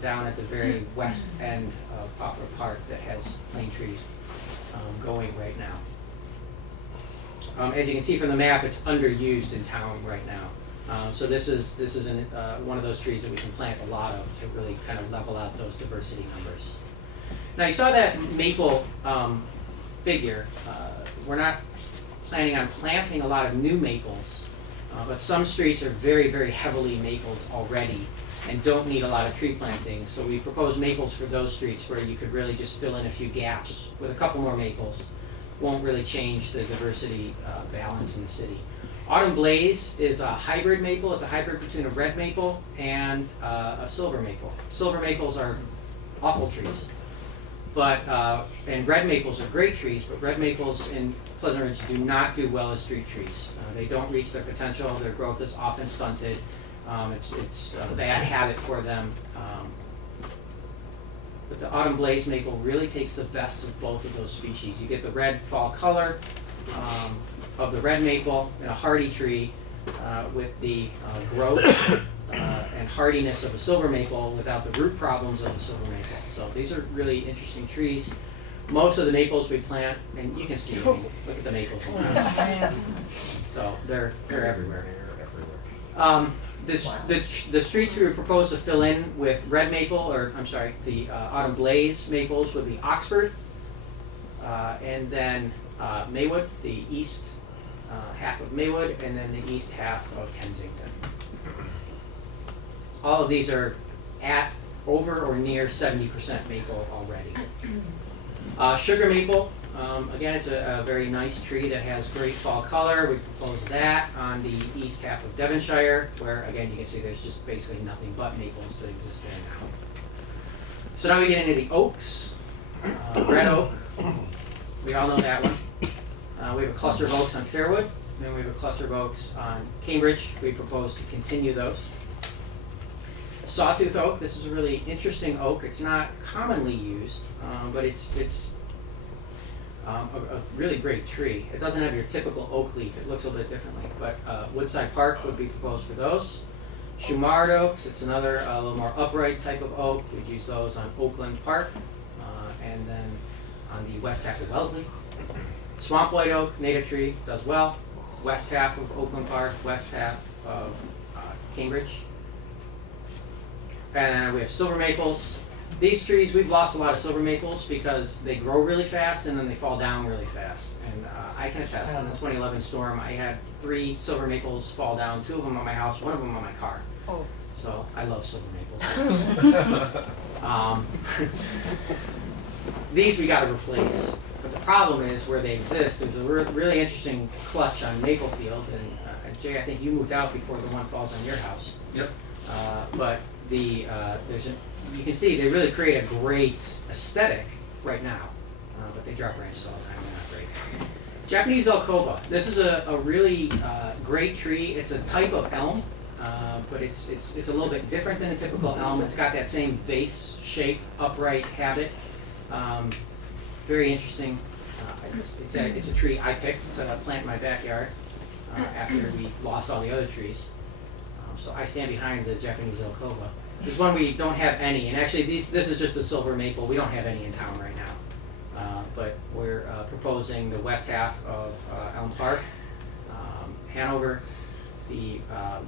down at the very west end of Poplar Park that has plane trees going right now. As you can see from the map, it's underused in town right now. So this is one of those trees that we can plant a lot of to really kind of level out those diversity numbers. Now you saw that maple figure. We're not planning on planting a lot of new maples, but some streets are very, very heavily mapled already and don't need a lot of tree planting. So we propose maples for those streets where you could really just fill in a few gaps with a couple more maples. Won't really change the diversity balance in the city. Autumn Blaze is a hybrid maple. It's a hybrid between a red maple and a silver maple. Silver maples are awful trees, but and red maples are great trees, but red maples in Pleasant Ridge do not do well as street trees. They don't reach their potential. Their growth is often stunted. It's a bad habit for them. But the Autumn Blaze maple really takes the best of both of those species. You get the red fall color of the red maple in a hardy tree with the growth and hardiness of a silver maple without the root problems of the silver maple. So these are really interesting trees. Most of the maples we plant, and you can see, I mean, look at the maples around. So they're everywhere. The streets we would propose to fill in with red maple, or I'm sorry, the Autumn Blaze maples would be Oxford, and then Maywood, the east half of Maywood, and then the east half of Kensington. All of these are at over or near 70% maple already. Sugar maple, again, it's a very nice tree that has great fall color. We propose that on the east half of Devonshire, where again you can see there's just basically nothing but maples that exist there now. So now we get into the oaks. Red oak, we all know that one. We have a cluster of oaks on Fairwood, and then we have a cluster of oaks on Cambridge. We propose to continue those. Sawtooth oak, this is a really interesting oak. It's not commonly used, but it's a really great tree. It doesn't have your typical oak leaf. It looks a little bit differently, but Woodside Park would be proposed for those. Shumard oaks, it's another a little more upright type of oak. We'd use those on Oakland Park, and then on the west half of Wellesley. Swamp white oak, native tree, does well. West half of Oakland Park, west half of Cambridge. And we have silver maples. These trees, we've lost a lot of silver maples because they grow really fast and then they fall down really fast. And I can attest, in the 2011 storm, I had 3 silver maples fall down, 2 of them on my house, 1 of them on my car. Oh. So I love silver maples. These we got to replace. But the problem is where they exist. There's a really interesting clutch on Maplefield, and Jay, I think you moved out before the one falls on your house. Yep. But you can see they really create a great aesthetic right now, but they drop branches all the time. They're not great. Japanese Alcoba. This is a really great tree. It's a type of elm, but it's a little bit different than a typical elm. It's got that same vase shape, upright habit. very interesting. It's a tree I picked to plant in my backyard after we lost all the other trees. So I stand behind the Japanese Zelkova. This one we don't have any, and actually this is just the silver maple. We don't have any in town right now. But we're proposing the west half of Elm Park, Hanover, the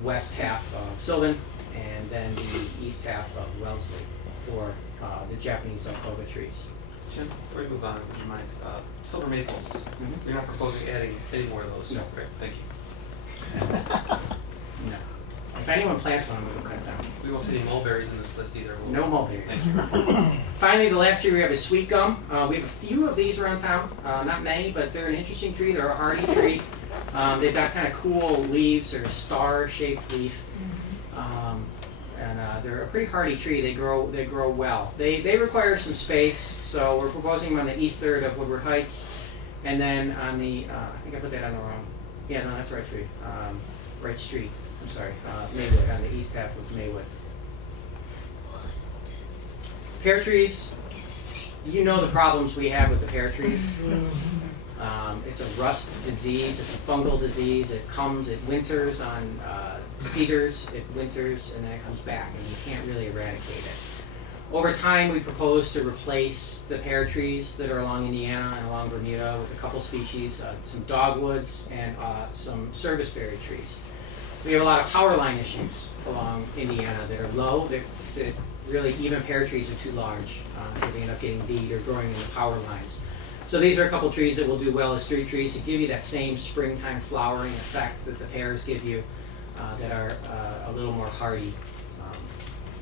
west half of Sylvan, and then the east half of Wellesley for the Japanese Zelkova trees. Jim, before you move on, would you mind, silver maples, you're not proposing adding any more of those? No. Great, thank you. No. If anyone plants one, we'll cut it down. We won't see any mulberries in this list either. No mulberries. Thank you. Finally, the last tree we have is sweet gum. We have a few of these around town, not many, but they're an interesting tree. They're a hardy tree. They've got kind of cool leaves or star-shaped leaf. They're a pretty hardy tree. They grow well. They require some space, so we're proposing them on the east third of Woodward Heights, and then on the I think I put that on the wrong. Yeah, no, that's the right tree. Right street. I'm sorry. Maywood, on the east half of Maywood. Pear trees. You know the problems we have with the pear trees. It's a rust disease. It's a fungal disease. It winters on cedars. It winters and then it comes back, and you can't really eradicate it. Over time, we propose to replace the pear trees that are along Indiana and along Bermuda with a couple species, some dogwoods and some serviceberry trees. We have a lot of power line issues along Indiana that are low. That really even pear trees are too large because they end up getting beat or growing in the power lines. So these are a couple trees that will do well as street trees to give you that same springtime flowering effect that the pears give you that are a little more hardy.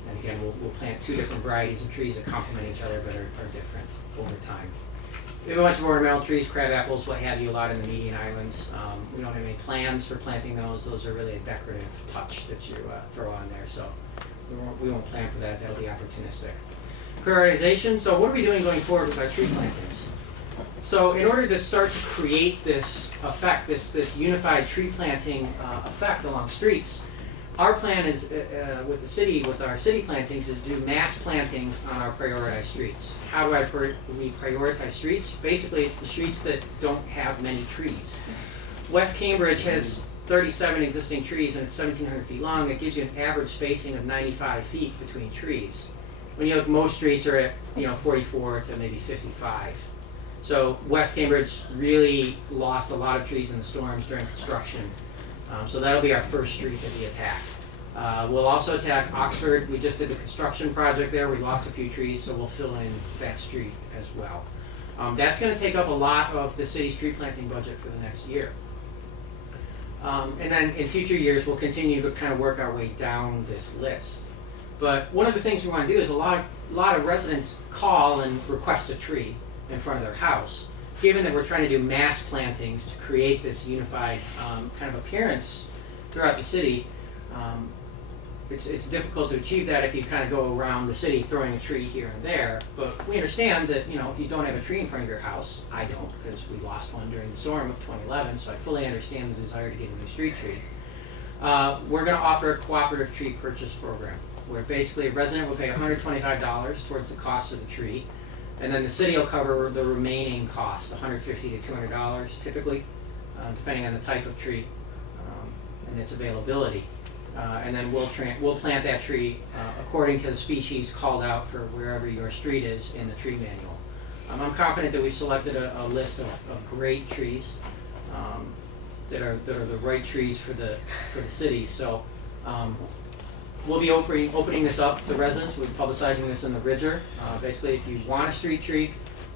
And again, we'll plant two different varieties of trees that complement each other but are different over time. We have a bunch of ornamental trees, crab apples, what have you, a lot in the median islands. We don't have any plans for planting those. Those are really a decorative touch that you throw on there. So we won't plan for that. That'll be opportunistic. Prioritization. So what are we doing going forward with our tree plantings? So in order to start to create this effect, this unified tree planting effect along streets, our plan is with the city, with our city plantings, is to do mass plantings on our prioritized streets. How do we prioritize streets? Basically, it's the streets that don't have many trees. West Cambridge has 37 existing trees and it's 1,700 feet long. It gives you an average spacing of 95 feet between trees. When you look, most streets are at 44 to maybe 55. So West Cambridge really lost a lot of trees in the storms during construction. So that'll be our first street that we attack. We'll also attack Oxford. We just did the construction project there. We lost a few trees, so we'll fill in that street as well. That's going to take up a lot of the city street planting budget for the next year. And then in future years, we'll continue to kind of work our way down this list. But one of the things we want to do is a lot of residents call and request a tree in front of their house. Given that we're trying to do mass plantings to create this unified kind of appearance throughout the city, it's difficult to achieve that if you kind of go around the city throwing a tree here and there. But we understand that if you don't have a tree in front of your house, I don't, because we lost one during the storm of 2011, so I fully understand the desire to get a new street tree. We're going to offer a cooperative tree purchase program, where basically a resident will pay $125 towards the cost of the tree, and then the city will cover the remaining cost, $150 to $200 typically, depending on the type of tree and its availability. And then we'll plant that tree according to the species called out for wherever your street is in the tree manual. I'm confident that we've selected a list of great trees that are the right trees for the city. So we'll be opening this up to residents. We'll be publicizing this in the Ridger. Basically, if you want a street tree,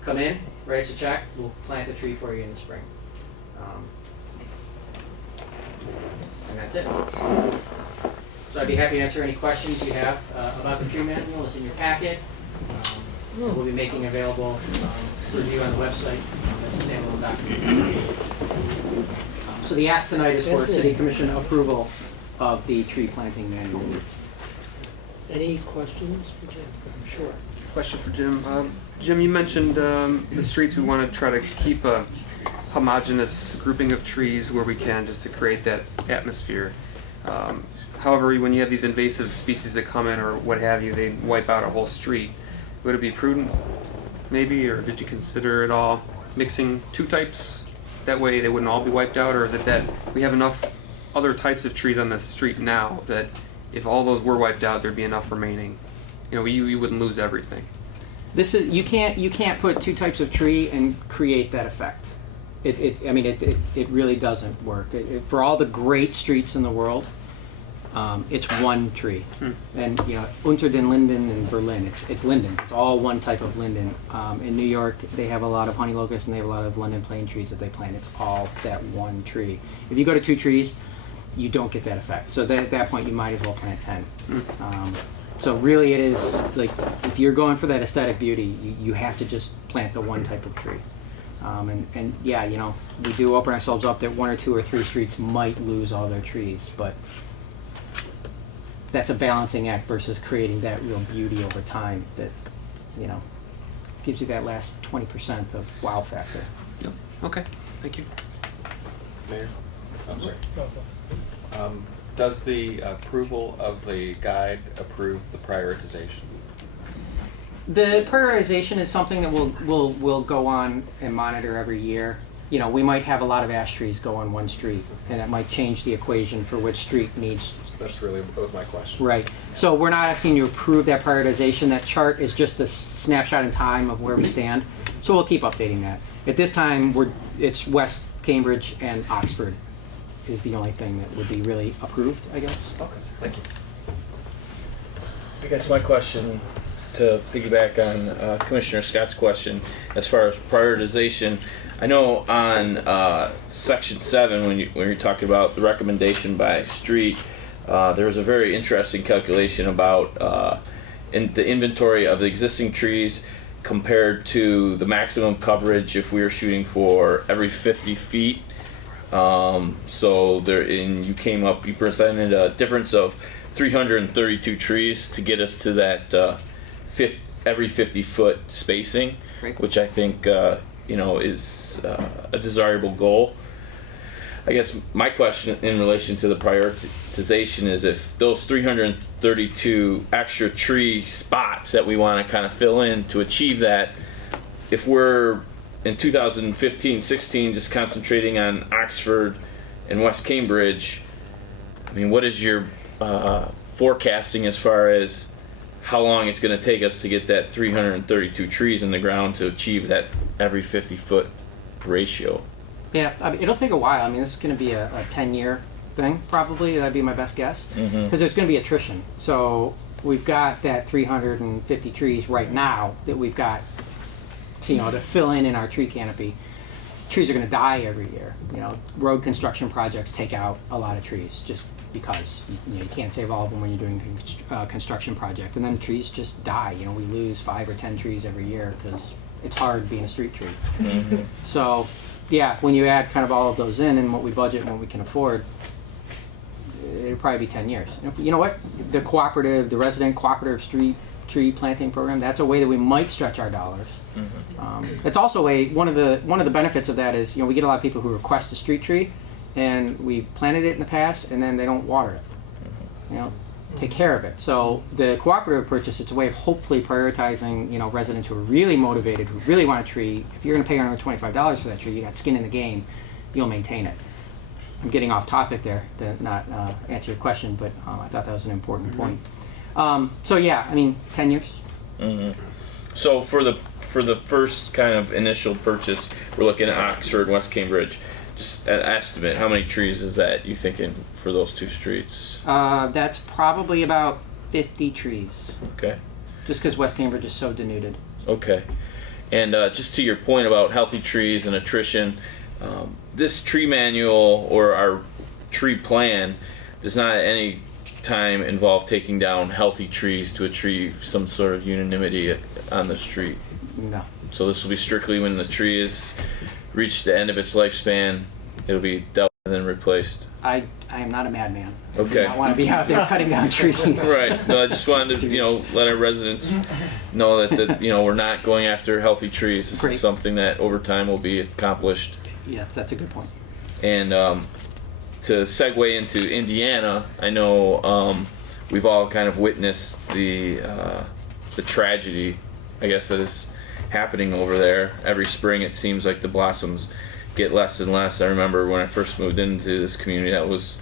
come in, write us a check. We'll plant a tree for you in the spring. And that's it. So I'd be happy to answer any questions you have about the tree manual. It's in your packet. We'll be making available for review on the website as a standalone document. So the ask tonight is for City Commission approval of the tree planting manual. Any questions for Jim? Sure. Question for Jim. Jim, you mentioned the streets we want to try to keep a homogeneous grouping of trees where we can, just to create that atmosphere. However, when you have these invasive species that come in or what have you, they wipe out a whole street. Would it be prudent maybe, or did you consider at all mixing two types? That way they wouldn't all be wiped out, or is it that we have enough other types of trees on the street now that if all those were wiped out, there'd be enough remaining? You know, you wouldn't lose everything. This is you can't put two types of tree and create that effect. It really doesn't work. For all the great streets in the world, it's one tree. And you know, Unter den Linden in Berlin, it's linden. It's all one type of linden. In New York, they have a lot of honey locust and they have a lot of London plane trees that they plant. It's all that one tree. If you go to two trees, you don't get that effect. So at that point, you might as well plant 10. So really, it is like if you're going for that aesthetic beauty, you have to just plant the one type of tree. And yeah, you know, we do open ourselves up that 1 or 2 or 3 streets might lose all their trees, but that's a balancing act versus creating that real beauty over time that, you know, gives you that last 20% of wow factor. Okay, thank you. Mayor? I'm sorry. Does the approval of the guide approve the prioritization? The prioritization is something that we'll go on and monitor every year. You know, we might have a lot of ash trees go on one street, and that might change the equation for which street needs. That was my question. Right. So we're not asking you to approve that prioritization. That chart is just a snapshot in time of where we stand. So we'll keep updating that. At this time, it's West Cambridge and Oxford is the only thing that would be really approved, I guess. Okay, thank you. I guess my question, to piggyback on Commissioner Scott's question, as far as prioritization, I know on section 7, when you're talking about the recommendation by street, there was a very interesting calculation about in the inventory of the existing trees compared to the maximum coverage if we were shooting for every 50 feet. So you presented a difference of 332 trees to get us to that every 50-foot spacing, right, which I think is a desirable goal. I guess my question in relation to the prioritization is if those 332 extra tree spots that we want to kind of fill in to achieve that, if we're in 2015-16 just concentrating on Oxford and West Cambridge, I mean, what is your forecasting as far as how long it's going to take us to get that 332 trees in the ground to achieve that every 50-foot ratio? Yeah, I mean, it'll take a while. I mean, this is going to be a 10-year thing, probably. That'd be my best guess. Because there's going to be attrition. So we've got that 350 trees right now that we've got to fill in our tree canopy. Trees are going to die every year. You know, road construction projects take out a lot of trees just because you can't save all of them when you're doing a construction project. And then trees just die. You know, we lose 5 or 10 trees every year because it's hard being a street tree. So, yeah, when you add kind of all of those in and what we budget and what we can afford, it'll probably be 10 years. You know what? The resident cooperative street tree planting program, that's a way that we might stretch our dollars. It's also a way, one of the benefits of that is, we get a lot of people who request a street tree and we've planted it in the past and then they don't water it. Take care of it. So the cooperative purchase, it's a way of hopefully prioritizing, residents who are really motivated, who really want a tree. If you're going to pay $125 for that tree, you got skin in the game, you'll maintain it. I'm getting off topic there to not answer your question, but I thought that was an important point. So yeah, 10 years. So for the first kind of initial purchase, we're looking at Oxford, West Cambridge. Just an estimate, how many trees is that you thinking for those two streets? That's probably about 50 trees. Okay. Just because West Cambridge is so denuded. Okay. And just to your point about healthy trees and attrition, this tree manual or our tree plan does not at any time involve taking down healthy trees to achieve some sort of unanimity on the street. No. So this will be strictly when the tree is reached the end of its lifespan, it'll be dealt and then replaced. I am not a madman. Okay. I don't want to be out there cutting down trees. Right. No, I just wanted to, let our residents know that we're not going after healthy trees. This is something that over time will be accomplished. Yes, that's a good point. And to segue into Indiana, I know we've all kind of witnessed the tragedy, I guess, that has happening over there. Every spring it seems like the blossoms get less and less. I remember when I first moved into this community, that was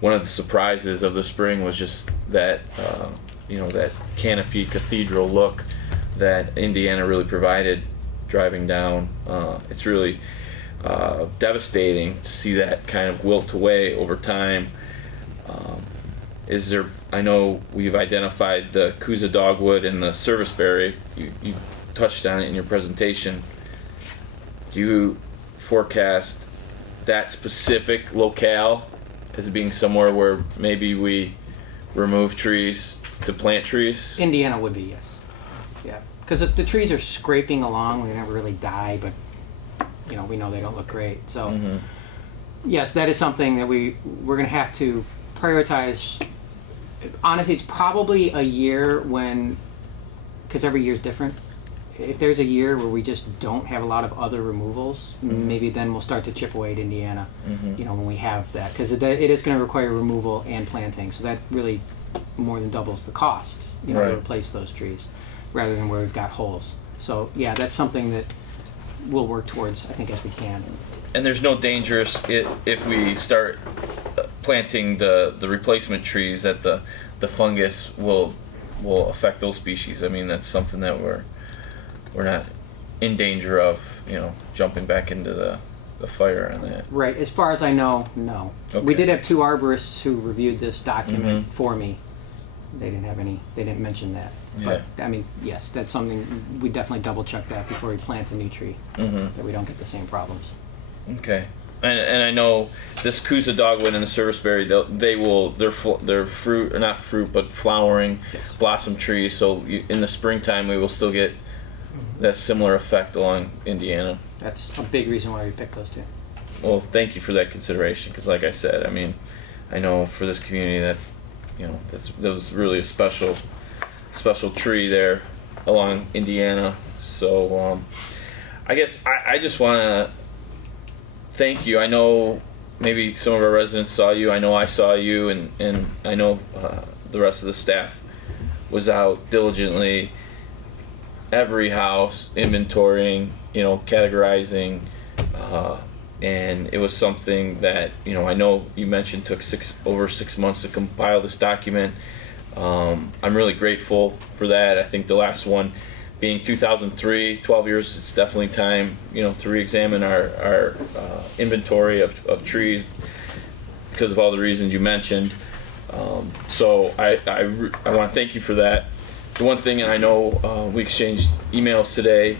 one of the surprises of the spring, was just that that canopy cathedral look that Indiana really provided driving down. It's really devastating to see that kind of wilt away over time. I know we've identified the Coosa dogwood and the serviceberry. You touched on it in your presentation. Do you forecast that specific locale as being somewhere where maybe we remove trees to plant trees? Indiana would be, yes. Yeah, because the trees are scraping along. They never really die, but we know they don't look great. So yes, that is something that we're going to have to prioritize. Honestly, it's probably a year because every year is different. If there's a year where we just don't have a lot of other removals, maybe then we'll start to chip away at Indiana, when we have that. Because it is going to require removal and planting, so that really more than doubles the cost, to replace those trees, rather than where we've got holes. So yeah, that's something that we'll work towards, I think, as we can. And there's no danger if we start planting the replacement trees that the fungus will affect those species. I mean, that's something that we're not in danger of, jumping back into the fire on that. Right. As far as I know, no. Okay. We did have 2 arborists who reviewed this document for me. They didn't mention that. Yeah. But I mean, yes, that's something we definitely double check that before we plant a new tree, that we don't get the same problems. Okay. And I know this Coosa dogwood and the serviceberry, they're fruit, or not fruit, but flowering blossom trees. So in the springtime, we will still get that similar effect along Indiana. That's a big reason why we picked those 2. Well, thank you for that consideration, because like I said, I mean, I know for this community that, that was really a special tree there along Indiana. So I guess I just want to thank you. I know maybe some of our residents saw you. I know I saw you, and I know the rest of the staff was out diligently, every house, inventorying, categorizing, and it was something that, I know you mentioned took over 6 months to compile this document. I'm really grateful for that. I think the last one being 2003, 12 years, it's definitely time, to re-examine our inventory of trees because of all the reasons you mentioned. So I want to thank you for that. The one thing, and I know we exchanged emails today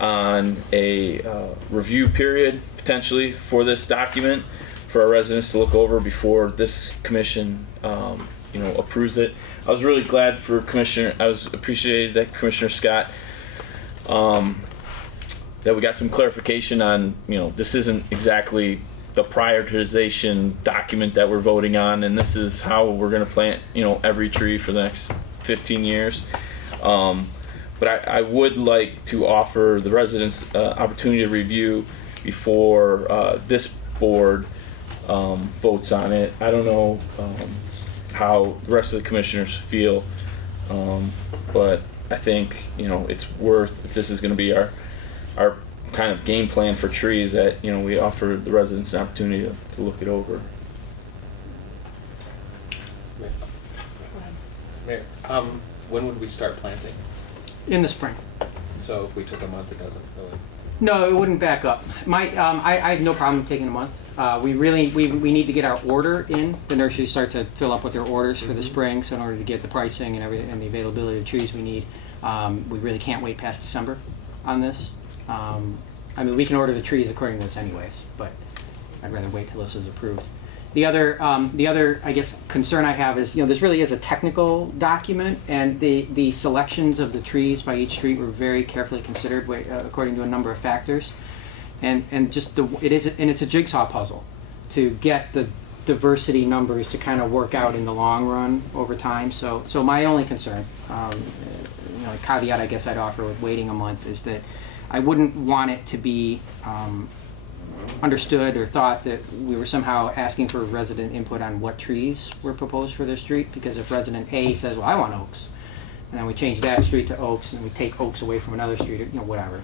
on a review period potentially for this document for our residents to look over before this commission approves it. I was really glad for appreciated that Commissioner Scott, that we got some clarification on, this isn't exactly the prioritization document that we're voting on, and this is how we're going to plant, every tree for the next 15 years. But I would like to offer the residents opportunity to review before this board votes on it. I don't know how the rest of the commissioners feel, but I think it's worth, if this is going to be our kind of game plan for trees, that we offer the residents an opportunity to look it over. Mayor, when would we start planting? In the spring. So if we took a month, it doesn't really. No, it wouldn't back up. I have no problem taking a month. We need to get our order in. The nurseries start to fill up with their orders for the spring, so in order to get the pricing and everything and the availability of trees we need, we really can't wait past December on this. I mean, we can order the trees according to this anyways, but I'd rather wait till this is approved. The other, I guess, concern I have is, this really is a technical document, and the selections of the trees by each street were very carefully considered according to a number of factors, and just it's a jigsaw puzzle to get the diversity numbers to kind of work out in the long run over time. So my only concern, a caveat I guess I'd offer with waiting a month, is that I wouldn't want it to be understood or thought that we were somehow asking for resident input on what trees were proposed for their street, because if resident A says, well, I want oaks, and then we change that street to Oaks, and we take Oaks away from another street, or, whatever.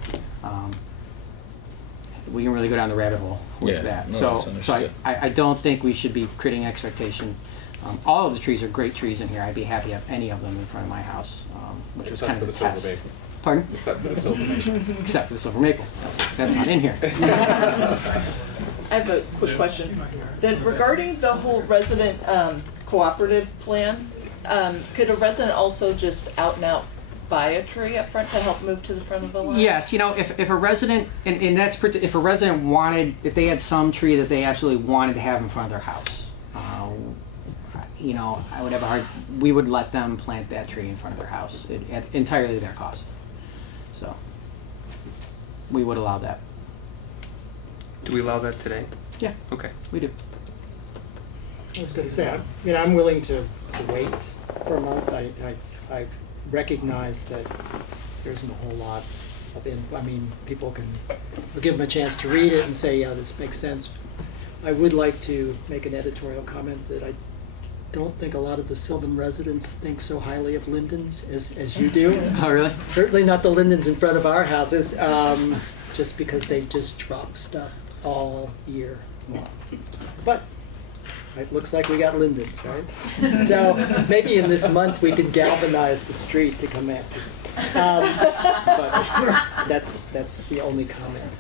We can really go down the rabbit hole with that. No, So that's understood. I don't think we should be creating expectation. All of the trees are great trees in here. I'd be happy to have any of them in front of my house, which was Except kind for of the a silver test. maple. Pardon? Except for the silver maple. Except for the silver maple. That's not in here. I have a quick question. Then regarding the whole resident cooperative plan, could a resident also just out and out buy a tree up front to help move to the front of the line? Yes, if a resident, and that's if a resident wanted, if they had some tree that they absolutely wanted to have in front of their house, I would have we would let them plant that tree in front of their house at entirely their cost. So we would allow that. Do we allow that today? Yeah. Okay. We do. I was going to say, I'm willing to wait for a month. I recognize that there isn't a whole lot of people can, we'll give them a chance to read it and say, yeah, this makes sense. I would like to make an editorial comment that I don't think a lot of the Sylvan residents think so highly of lindens as you do. Oh, really? Certainly not the lindens in front of our houses, just because they just drop stuff all year long. But it looks like we got lindens, right? So maybe in this month we can galvanize the street to come after. But that's the only comment.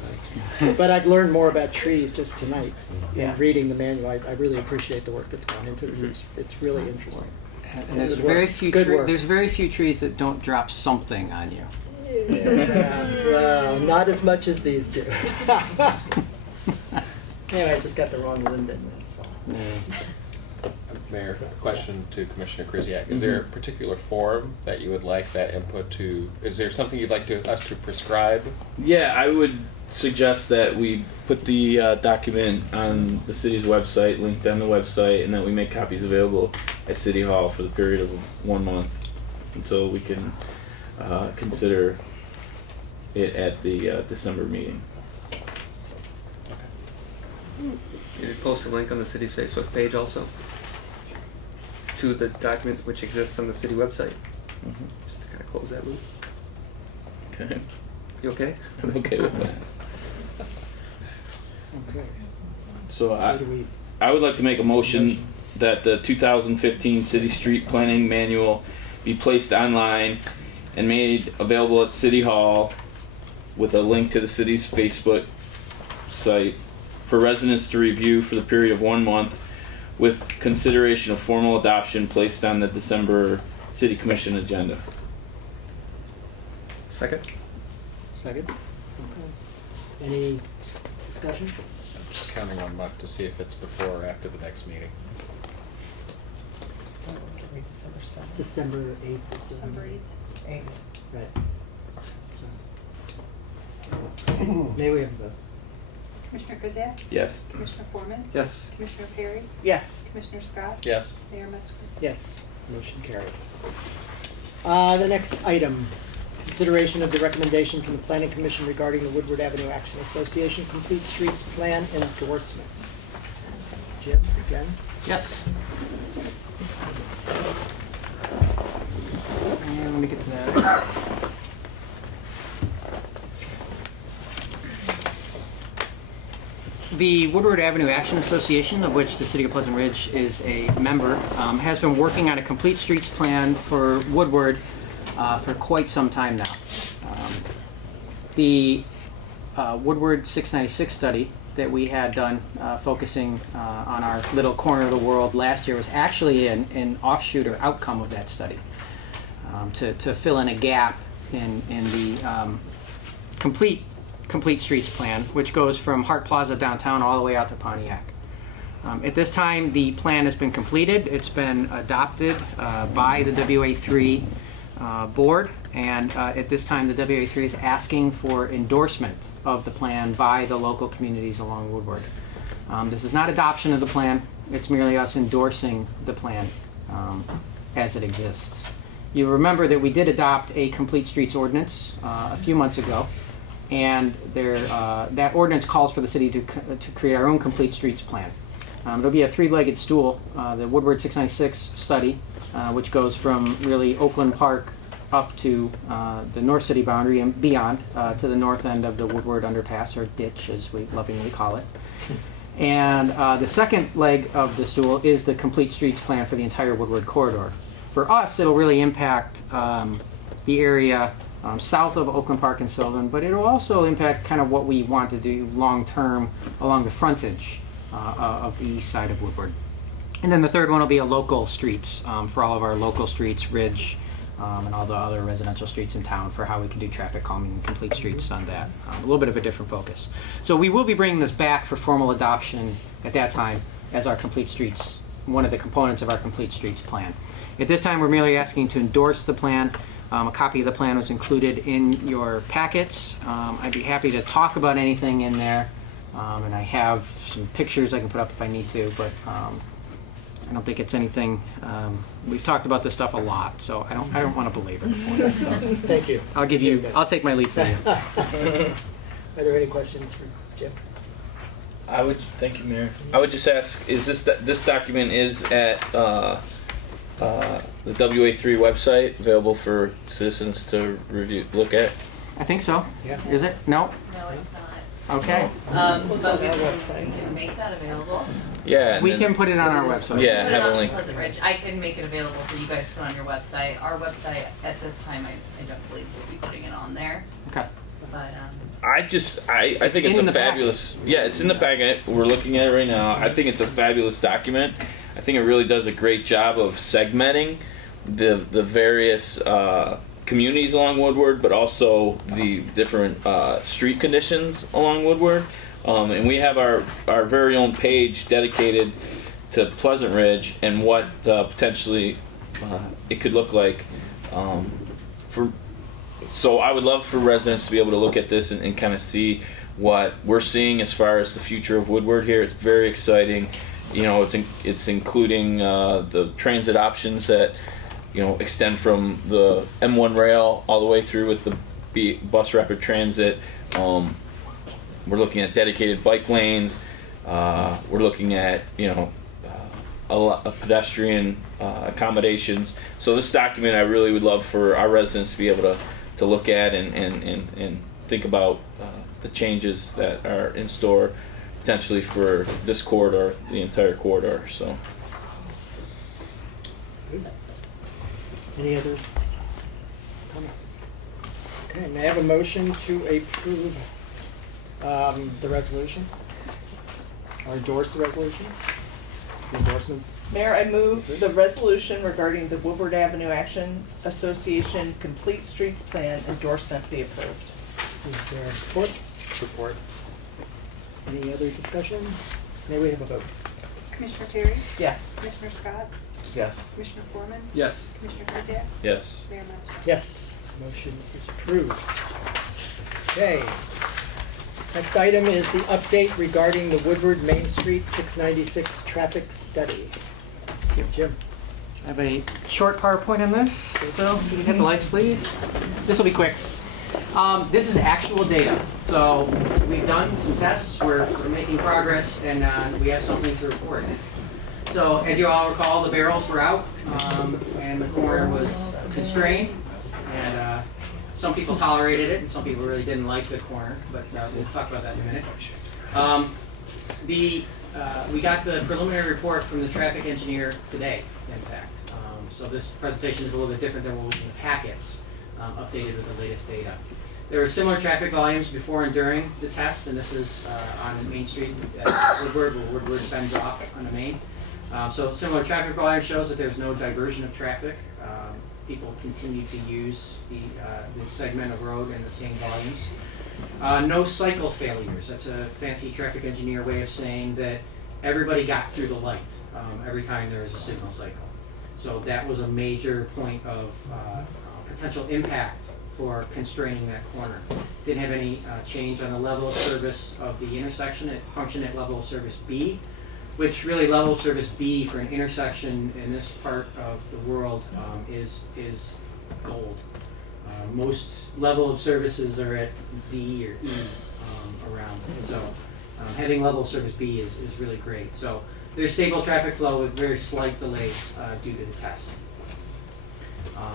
But I've learned more about trees just tonight in reading the manual. I really appreciate the work that's gone into this. It's really interesting. And there's very few there's very few trees that don't drop something on you. Yeah, well, not as much as these do. Anyway, I just got the wrong linden, that's all. Mayor, a question to Commissioner Krzyjak. Is there a particular form that you would like that input to? Is there something you'd like us to prescribe? Yeah, I would suggest that we put the document on the city's website, linked on the website, and that we make copies available at City Hall for the period of 1 month until we can consider it at the December meeting. Can you post a link on the city's Facebook page also to the document which exists on the city website? Just to kind of close that loop. Okay. You okay? I'm okay with that. Okay. So I would like to make a motion that the 2015 City Street Planning Manual be placed online and made available at City Hall with a link to the city's Facebook site for residents to review for the period of 1 month, with consideration of formal adoption placed on the December City Commission agenda. Second? Second? Okay. Any discussion? I'm just counting 1 month to see if it's before or after the next meeting. It's December 8th. December 8th. Right. So. May we have a vote? Commissioner Krzyjak? Yes. Commissioner Foreman? Yes. Commissioner Perry? Yes. Commissioner Scott? Yes. Mayor Metzger? Yes. Motion carries. The next item, consideration of the recommendation from the Planning Commission regarding the Woodward Avenue Action Association Complete Streets Plan endorsement. Jim, again? Yes. And let me get to that. The Woodward Avenue Action Association, of which the City of Pleasant Ridge is a member, has been working on a complete streets plan for Woodward for quite some time now. The Woodward 696 study that we had done focusing on our little corner of the world last year was actually an offshoot or outcome of that study to fill in a gap in the complete streets plan, which goes from Hart Plaza downtown all the way out to Pontiac. At this time, the plan has been completed. It's been adopted by the WA3 board, and at this time the WA3 is asking for endorsement of the plan by the local communities along Woodward. This is not adoption of the plan, it's merely us endorsing the plan as it exists. You remember that we did adopt a complete streets ordinance a few months ago, and that ordinance calls for the city to create our own complete streets plan. It'll be a three-legged stool, the Woodward 696 study, which goes from really Oakland Park up to the North City boundary and beyond to the north end of the Woodward Underpass, or ditch as we lovingly call it. And the second leg of the stool is the complete streets plan for the entire Woodward corridor. For us, it'll really impact the area south of Oakland Park and Sylvan, but it'll also impact kind of what we want to do long-term along the frontage of the east side of Woodward. And then the third one will be a local streets for all of our local streets, Ridge, and all the other residential streets in town for how we can do traffic calming and complete streets on that. A little bit of a different focus. So we will be bringing this back for formal adoption at that time as our complete streets, one of the components of our complete streets plan. At this time, we're merely asking to endorse the plan. A copy of the plan was included in your packets. I'd be happy to talk about anything in there, and I have some pictures I can put up if I need to, but I don't think it's anything. We've talked about this stuff a lot, so I don't want to belabor the point. So Thank you. I'll take my lead for you. Are there any questions for Jim? Thank you, Mayor. I would just ask: is this document is at the WA3 website available for citizens to review, look at? I think so. Yeah. Is it? No. No, it's not. Okay. But we can make that available. Yeah. We can put it on our website. Yeah, Put it have a on link. Pleasant Ridge. I can make it available for you guys to put on your website. Our website at this time, I don't believe we'll be putting it on there. Okay. But I think it's in a the fabulous. Yeah, it's in the packet. We're looking at it right now. I think it's a fabulous document. I think it really does a great job of segmenting the various communities along Woodward, but also the different street conditions along Woodward. And we have our very own page dedicated to Pleasant Ridge and what potentially it could look like So I would love for residents to be able to look at this and kind of see what we're seeing as far as the future of Woodward here. It's very exciting. You know, it's including the transit options that extend from the M1 rail all the way through with the bus rapid transit. We're looking at dedicated bike lanes. We're looking at a lot of pedestrian accommodations. So this document I really would love for our residents to be able to look at and think about the changes that are in store potentially for this corridor, the entire corridor. So. Any other comments? Okay, may I have a motion to approve the resolution? Or endorse the resolution? The endorsement? Mayor, I move the resolution regarding the Woodward Avenue Action Association Complete Streets Plan endorsement be approved. Is there support? Support. Any other discussion? May we have a vote? Commissioner Terry? Yes. Commissioner Scott? Yes. Commissioner Foreman? Yes. Commissioner Kuziak? Yes. Mayor Metzger? Yes, motion is approved. Okay. Next item is the update regarding the Woodward Main Street 696 traffic study. Jim. I have a short PowerPoint on this, so can you hit the lights, please? This will be quick. This is actual data. So we've done some tests, we're making progress, and we have something to report. So as you all recall, the barrels were out, and the corner was constrained, and some people tolerated it, and some people really didn't like the corner, but we'll talk about that in a minute. We got the preliminary report from the traffic engineer today, in fact. So this presentation is a little bit different than what was in the packets, updated with the latest data. There were similar traffic volumes before and during the test, and this is on Main Street at Woodward, where Woodward bends off on the main. So similar traffic volume shows that there's no diversion of traffic. People continue to use this segment of road in the same volumes. No cycle failures. That's a fancy traffic engineer way of saying that everybody got through the light every time there was a signal cycle. So that was a major point of potential impact for constraining that corner. Didn't have any change on the level of service of the intersection. It functioned at level of service B, which really level of service B for an intersection in this part of the world is gold. Most level of services are at D or E around. So having level of service B is really great. So there's stable traffic flow with very slight delays due to the test.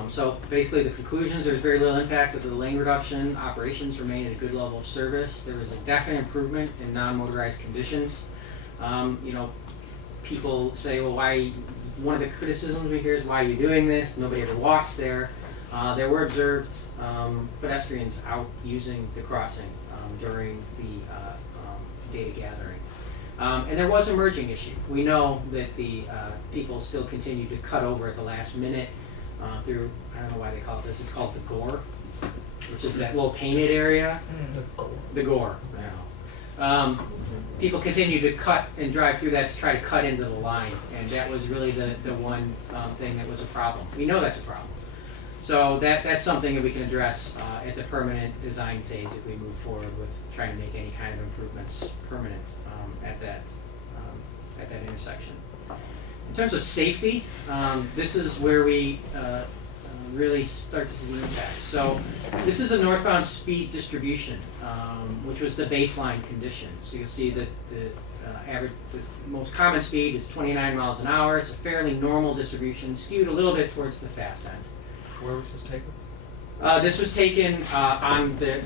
So basically the conclusions, there's very little impact of the lane reduction. Operations remain at a good level of service. There was a definite improvement in non-motorized conditions. You know, people say, well, why, one of the criticisms we hear is, why are you doing this? Nobody ever walks there. There were observed pedestrians out using the crossing during the data gathering. And there was a merging issue. We know that the people still continue to cut over at the last minute through, I don't know why they call it this, it's called the gore, which is that little painted area. The gore. People continue to cut and drive through that to try to cut into the line, and that was really the one thing that was a problem. We know that's a problem. So that's something that we can address at the permanent design phase if we move forward with trying to make any kind of improvements permanent at that intersection. In terms of safety, this is where we really start to see the impact. So this is a northbound speed distribution, which was the baseline condition. So you'll see that the most common speed is 29 miles an hour. It's a fairly normal distribution, skewed a little bit towards the fast end. Where was this taken? This was taken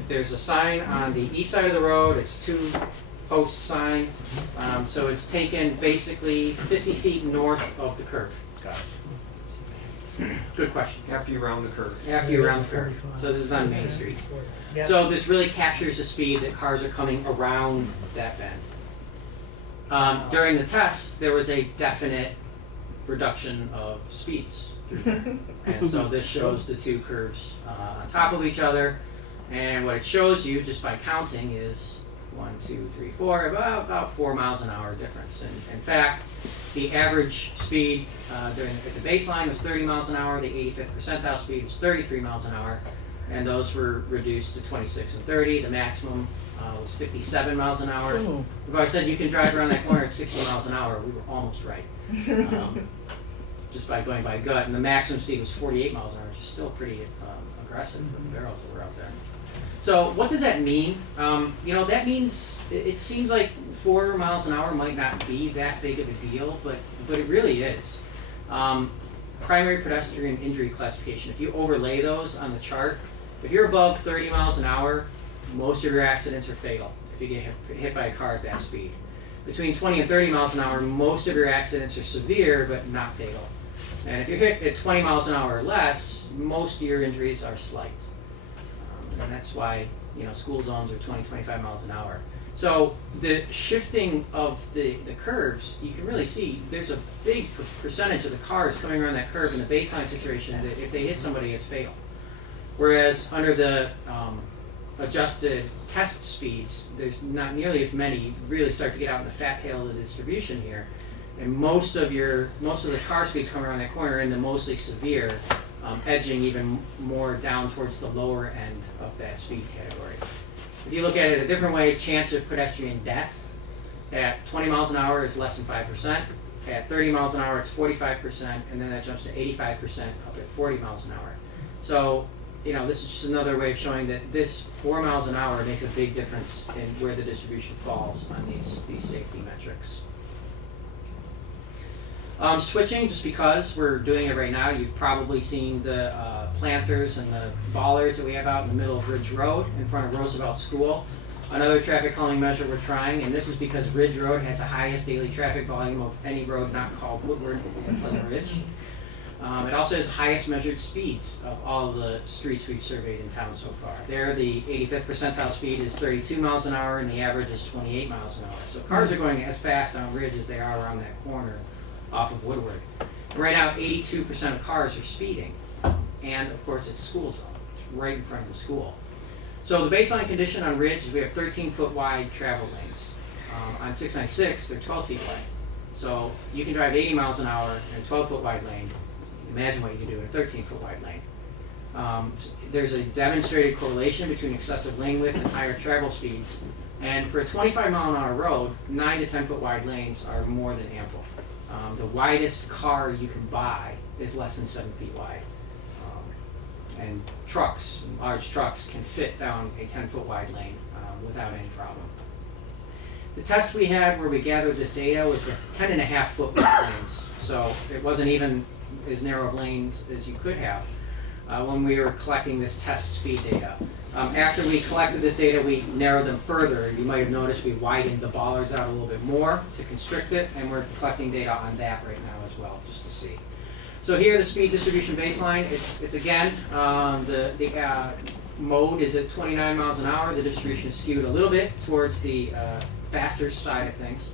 there's a sign on the east side of the road. It's a two-post sign. So it's taken basically 50 feet north of the curve. Got it. Good question. After you round the curve. After you round the curve. So this is on Main Street. So this really captures the speed that cars are coming around that bend. During the test, there was a definite reduction of speeds through there. And so this shows the two curves on top of each other. And what it shows you, just by counting, is 1, 2, 3, 4, about 4 miles an hour difference. And in fact, the average speed at the baseline was 30 miles an hour. The 85th percentile speed was 33 miles an hour. And those were reduced to 26 and 30. The maximum was 57 miles an hour. If I said you can drive around that corner at 60 miles an hour, we were almost right. Just by going by gut. And the maximum speed was 48 miles an hour, which is still pretty aggressive for the barrels that were out there. So what does that mean? You know, that means it seems like 4 miles an hour might not be that big of a deal, but it really is. Primary pedestrian injury classification, if you overlay those on the chart, if you're above 30 miles an hour, most of your accidents are fatal if you get hit by a car at that speed. Between 20 and 30 miles an hour, most of your accidents are severe but not fatal. And if you're hit at 20 miles an hour or less, most of your injuries are slight. And that's why, you know, school zones are 20, 25 miles an hour. So the shifting of the curves, you can really see there's a big percentage of the cars coming around that curve in the baseline situation that if they hit somebody, it's fatal. Whereas under the adjusted test speeds, there's not nearly as many. You really start to get out in the fat tail of the distribution here. And most of the car speeds coming around that corner are in the mostly severe, edging even more down towards the lower end of that speed category. If you look at it a different way, chance of pedestrian death at 20 miles an hour is less than 5%. At 30 miles an hour, it's 45%, and then that jumps to 85% up at 40 miles an hour. So, you know, this is just another way of showing that this 4 miles an hour makes a big difference in where the distribution falls on these safety metrics. Switching, just because we're doing it right now, you've probably seen the planters and the bollards that we have out in the middle of Ridge Road in front of Roosevelt School. Another traffic calming measure we're trying, and this is because Ridge Road has the highest daily traffic volume of any road not called Woodward in Pleasant Ridge. It also has the highest measured speeds of all of the streets we've surveyed in town so far. There, the 85th percentile speed is 32 miles an hour, and the average is 28 miles an hour. So cars are going as fast on Ridge as they are around that corner off of Woodward. And right now, 82% of cars are speeding. And of course, it's a school zone. It's right in front of the school. So the baseline condition on Ridge is we have 13-foot wide travel lanes. On 696, they're 12 feet wide. So you can drive 80 miles an hour in a 12-foot wide lane. Imagine what you can do in a 13-foot wide lane. There's a demonstrated correlation between excessive lane width and higher travel speeds. And for a 25-mile-an-hour road, 9 to 10-foot wide lanes are more than ample. The widest car you can buy is less than 7 feet wide. And trucks, large trucks, can fit down a 10-foot wide lane without any problem. The test we had where we gathered this data was with 10.5-foot wide lanes. So it wasn't even as narrow of lanes as you could have when we were collecting this test speed data. After we collected this data, we narrowed them further. You might have noticed we widened the bollards out a little bit more to constrict it, and we're collecting data on that right now as well, just to see. So here, the speed distribution baseline, it's again, the mode is at 29 miles an hour. The distribution is skewed a little bit towards the faster side of things.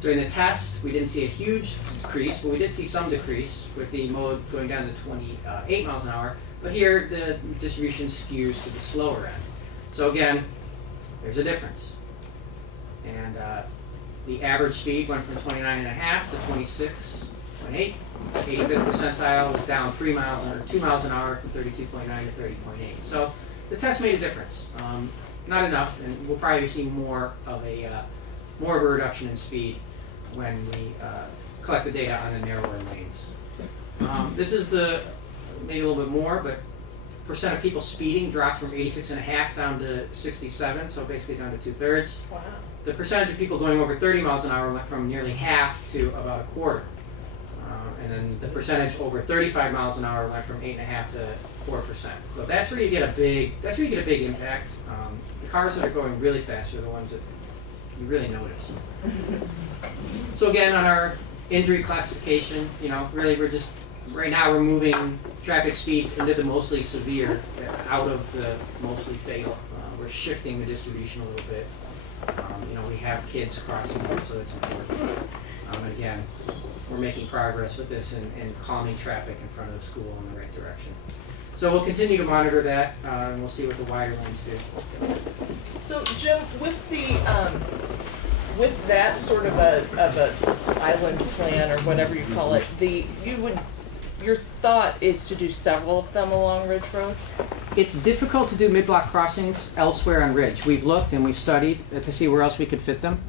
During the test, we didn't see a huge decrease, but we did see some decrease with the mode going down to 28 miles an hour. But here, the distribution skews to the slower end. So again, there's a difference. And the average speed went from 29.5 to 26.8. 85th percentile was down 2 miles an hour from 32.9 to 30.8. So the test made a difference. Not enough, and we'll probably see more of a reduction in speed when we collect the data on the narrower lanes. This is maybe a little bit more, but percent of people speeding dropped from 86.5 down to 67, so basically down to 2/3. Wow. The percentage of people going over 30 miles an hour went from nearly half to about a quarter. And then the percentage over 35 miles an hour went from 8.5 to 4%. So that's where you get a big impact. The cars that are going really fast are the ones that you really notice. So again, on our injury classification, really right now we're moving traffic speeds into the mostly severe, out of the mostly fatal. We're shifting the distribution a little bit. We have kids crossing, so that's important. And again, we're making progress with this and calming traffic in front of the school in the right direction. So we'll continue to monitor that, and we'll see what the wider lanes do. So Jim, with that sort of a island plan or whatever you call it, your thought is to do several of them along Ridge Road? It's difficult to do mid-block crossings elsewhere on Ridge. We've looked and we've studied to see where else we could fit them.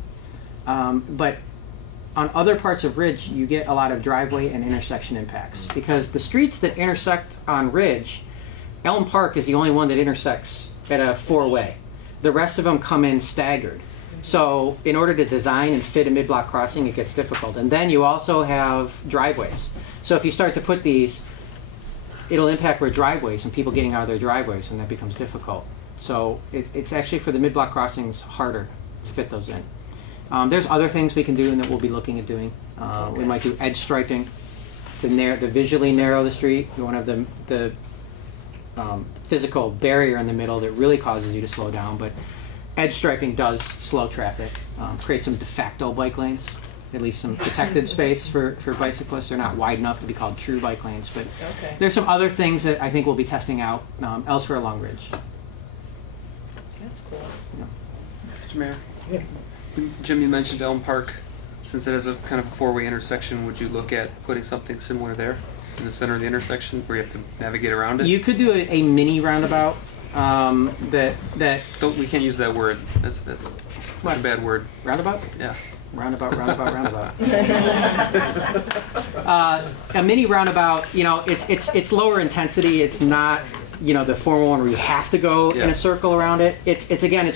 But on other parts of Ridge, you get a lot of driveway and intersection impacts because the streets that intersect on Ridge, Elm Park is the only one that intersects at a four-way. The rest of them come in staggered. So in order to design and fit a mid-block crossing, it gets difficult. And then you also have driveways. So if you start to put these, it'll impact where driveways and people getting out of their driveways, and that becomes difficult. So it's actually, for the mid-block crossings, harder to fit those in. There's other things we can do and that we'll be looking at doing. We might do edge striping to visually narrow the street. You won't have the physical barrier in the middle that really causes you to slow down, but edge striping does slow traffic, create some de facto bike lanes, at least some protected space for bicyclists. They're not wide enough to be called true bike lanes, but there's some other things that I think we'll be testing out elsewhere along Ridge. That's cool. Yeah. Mr. Mayor? Yeah. Jim, you mentioned Elm Park. Since it is a kind of a four-way intersection, would you look at putting something similar there in the center of the intersection where you have to navigate around it? You could do a mini roundabout. We can't use that word. That's a bad word. Roundabout? Yeah. Roundabout. A mini roundabout, it's lower intensity. It's not, the formal one where you have to go in a circle around it. It's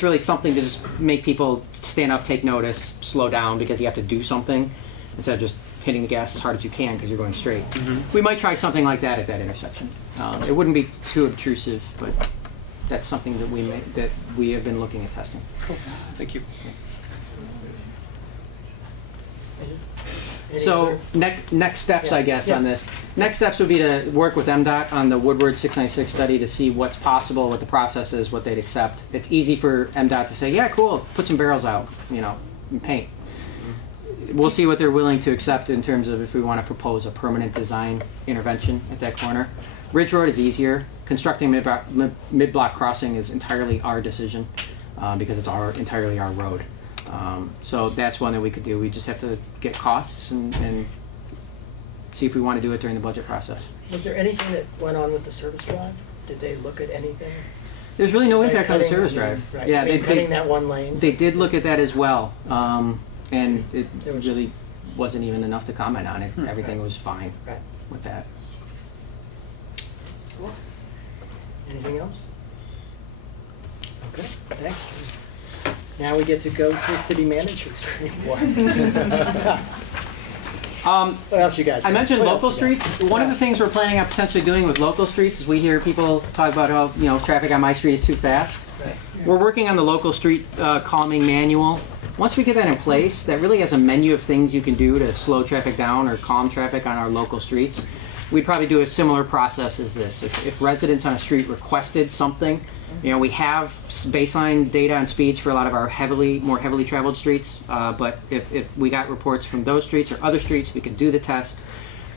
really something to just make people stand up, take notice, slow down because you have to do something instead of just hitting the gas as hard as you can because you're going straight. Mm-hmm. We might try something like that at that intersection. It wouldn't be too obtrusive, but that's something that we have been looking at testing. Cool. Thank you. So next steps, I guess, on this. Next steps would be to work with MDOT on the Woodward 696 study to see what's possible, what the process is, what they'd accept. It's easy for MDOT to say, yeah, cool, put some barrels out, and paint. We'll see what they're willing to accept in terms of if we want to propose a permanent design intervention at that corner. Ridge Road is easier. Constructing mid-block crossing is entirely our decision because it's entirely our road. So that's one that we could do. We just have to get costs and see if we want to do it during the budget process. Was there anything that went on with the service drive? Did they look at anything? There's really no impact on the service drive. Right. Yeah, cutting that one lane. They did look at that as well, and it really wasn't even enough to comment on it. Everything was fine with that. Cool. Anything else? Okay, thanks. Now we get to go to the city manager's report. What else you guys? I mentioned What local else you got? streets. One of the things we're planning on potentially doing with local streets is we hear people talk about how, you know, traffic on my street is too fast. We're working on the local street calming manual. Once we get that in place, that really has a menu of things you can do to slow traffic down or calm traffic on our local streets. We'd probably do a similar process as this. If residents on a street requested something, you know, we have baseline data on speeds for a lot of our more heavily traveled streets, but if we got reports from those streets or other streets, we could do the test.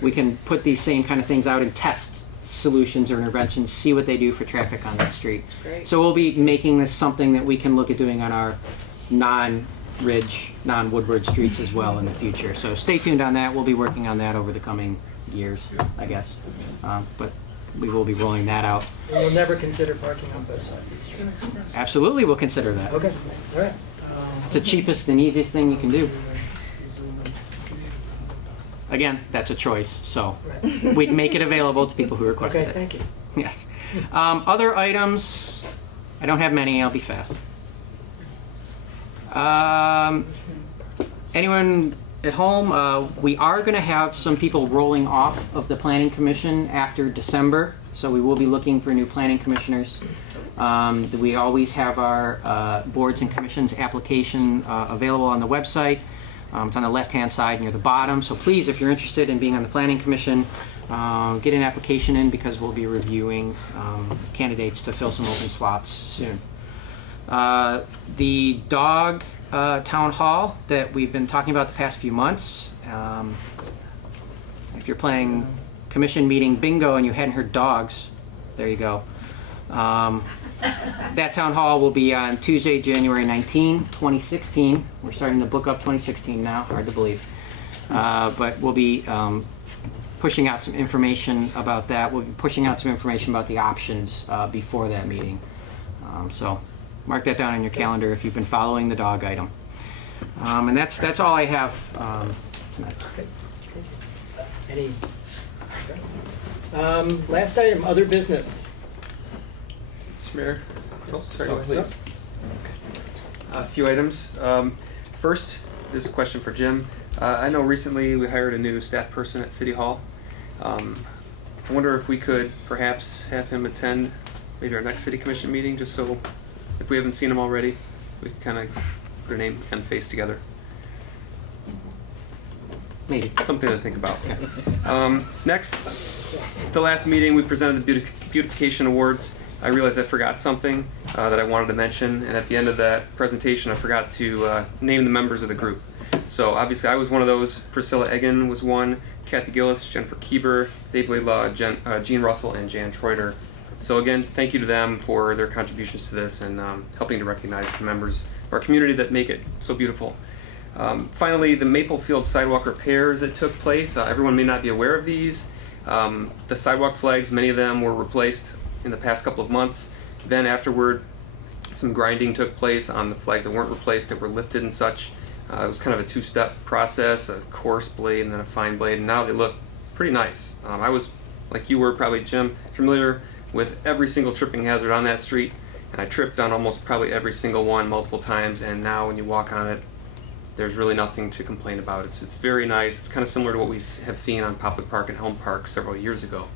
We can put these same kind of things out and test solutions or interventions, see what they do for traffic on that street. Great. So we'll be making this something that we can look at doing on our non-Ridge, non-Woodward streets as well in the future. So stay tuned on that. We'll be working on that over the coming years, I guess. But we will be rolling that out. And you'll never consider parking on both sides of the street? Absolutely, we'll consider that. Okay, all right. It's the cheapest and easiest thing you can do. Again, that's a choice, so we'd make it available to people who requested Okay, it. thank you. Yes. Other items, I don't have many, I'll be fast. Anyone at home, we are going to have some people rolling off of the Planning Commission after December, so we will be looking for new planning commissioners. We always have our boards and commissions application available on the website. It's on the left-hand side near the bottom, so please, if you're interested in being on the Planning Commission, get an application in because we'll be reviewing candidates to fill some open slots soon. The dog town hall that we've been talking about the past few months. If you're playing commission meeting bingo and you hadn't heard dogs, there you go. That town hall will be on Tuesday, January 19, 2016. We're starting to book up 2016 now, hard to believe. But we'll be pushing out some information about that. We'll be pushing out some information about the options before that meeting. So mark that down on your calendar if you've been following the dog item. And that's all I have tonight. Okay. Any? Last item, other business. Mr. Mayor? Sorry, please. A few items. First, this is a question for Jim. I know recently we hired a new staff person at City Hall. I wonder if we could perhaps have him attend maybe our next City Commission meeting, just so if we haven't seen him already, we can kind of put a name and face together. Maybe. Something to think about. Next, the last meeting we presented the Beautification Awards. I realized I forgot something that I wanted to mention, and at the end of that presentation I forgot to name the members of the group. So obviously I was one of those. Priscilla Egan was one, Kathy Gillis, Jennifer Kieber, Dave Laidlaw, Jean Russell, and Jan Troiter. So again, thank you to them for their contributions to this and helping to recognize the members of our community that make it so beautiful. Finally, the Maplefield sidewalk repairs that took place. Everyone may not be aware of these. The sidewalk flags, many of them were replaced in the past couple of months. Then afterward, some grinding took place on the flags that weren't replaced, that were lifted and such. It was kind of a two-step process, a coarse blade and then a fine blade, and now they look pretty nice. I was, like you were probably, Jim, familiar with every single tripping hazard on that street, and I tripped on almost probably every single one multiple times, and now when you walk on it, there's really nothing to complain about. It's very nice. It's kind of similar to what we have seen on Poplar Park and Helm Park several years ago.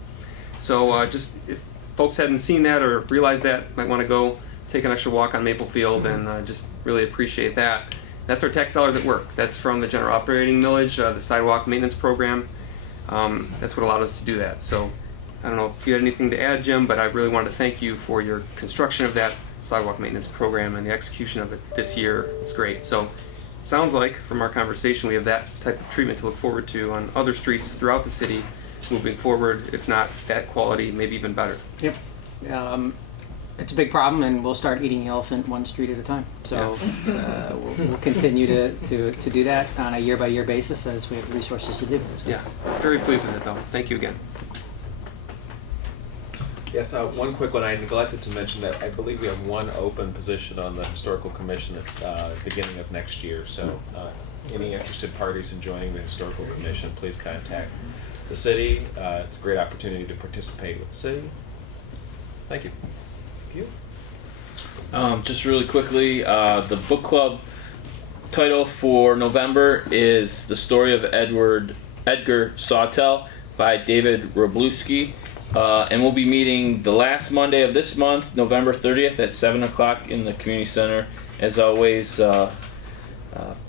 So just if folks hadn't seen that or realized that, might want to go take an extra walk on Maplefield and just really appreciate that. That's our tax dollars at work. That's from the general operating millage, the sidewalk maintenance program. That's what allowed us to do that. So I don't know if you had anything to add, Jim, but I really wanted to thank you for your construction of that sidewalk maintenance program, and the execution of it this year is great. So it sounds like from our conversation we have that type of treatment to look forward to on other streets throughout the city moving forward, if not that quality, maybe even better. Yep. It's a big problem, and we'll start eating the elephant one street at a time. So we'll continue to do that on a year-by-year basis as we have the resources to do. So. Yeah, very pleased with it, though. Thank you again. Yes, one quick one. I neglected to mention that I believe we have one open position on the Historical Commission at the beginning of next year. So any interested parties in joining the Historical Commission, please contact the city. It's a great opportunity to participate with the city. Thank you. Just really quickly, the book club title for November is The Story of Edward Edgar Sawtell by David Robluski. And we'll be meeting the last Monday of this month, November 30th at 7 o'clock in the community center. As always,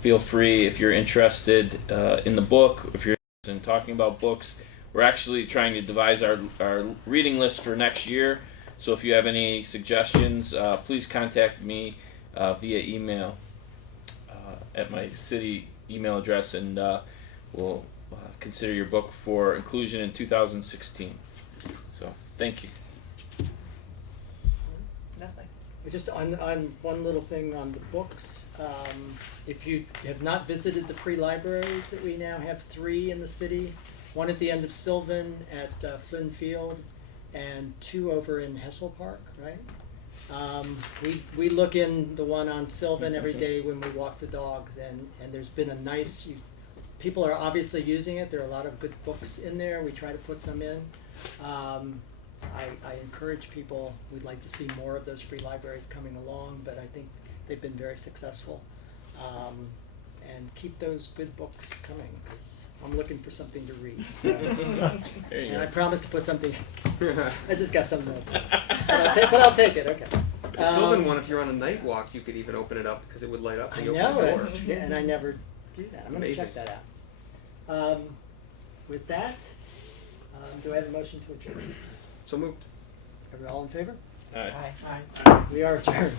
feel free if you're interested in the book, if you're interested in talking about books. We're actually trying to devise our reading list for next year. So if you have any suggestions, please contact me via email at my city email address, and we'll consider your book for inclusion in 2016. So thank you. Nothing. Just on one little thing on the books, if you have not visited the free libraries that we now have 3 in the city, one at the end of Sylvan at Flynn Field, and 2 over in Hessel Park, right? We look in the one on Sylvan every day when we walk the dogs, and there's been a nice, people are obviously using it. There are a lot of good books in there. We try to put some in. I encourage people, we'd like to see more of those free libraries coming along, but I think they've been very successful. And keep those good books coming, because I'm looking for something to read. So. And I promise to put something. I just got something else. But I'll take it. Okay. The Sylvan one, if you're on a night walk, you could even open it up because it would light up. I When you know, open the door. that's, and I never do that. I'm going to Amazing. check that out. With that, do I have a motion to adjourn? So moved. Are we all in favor? Aye. We are adjourned.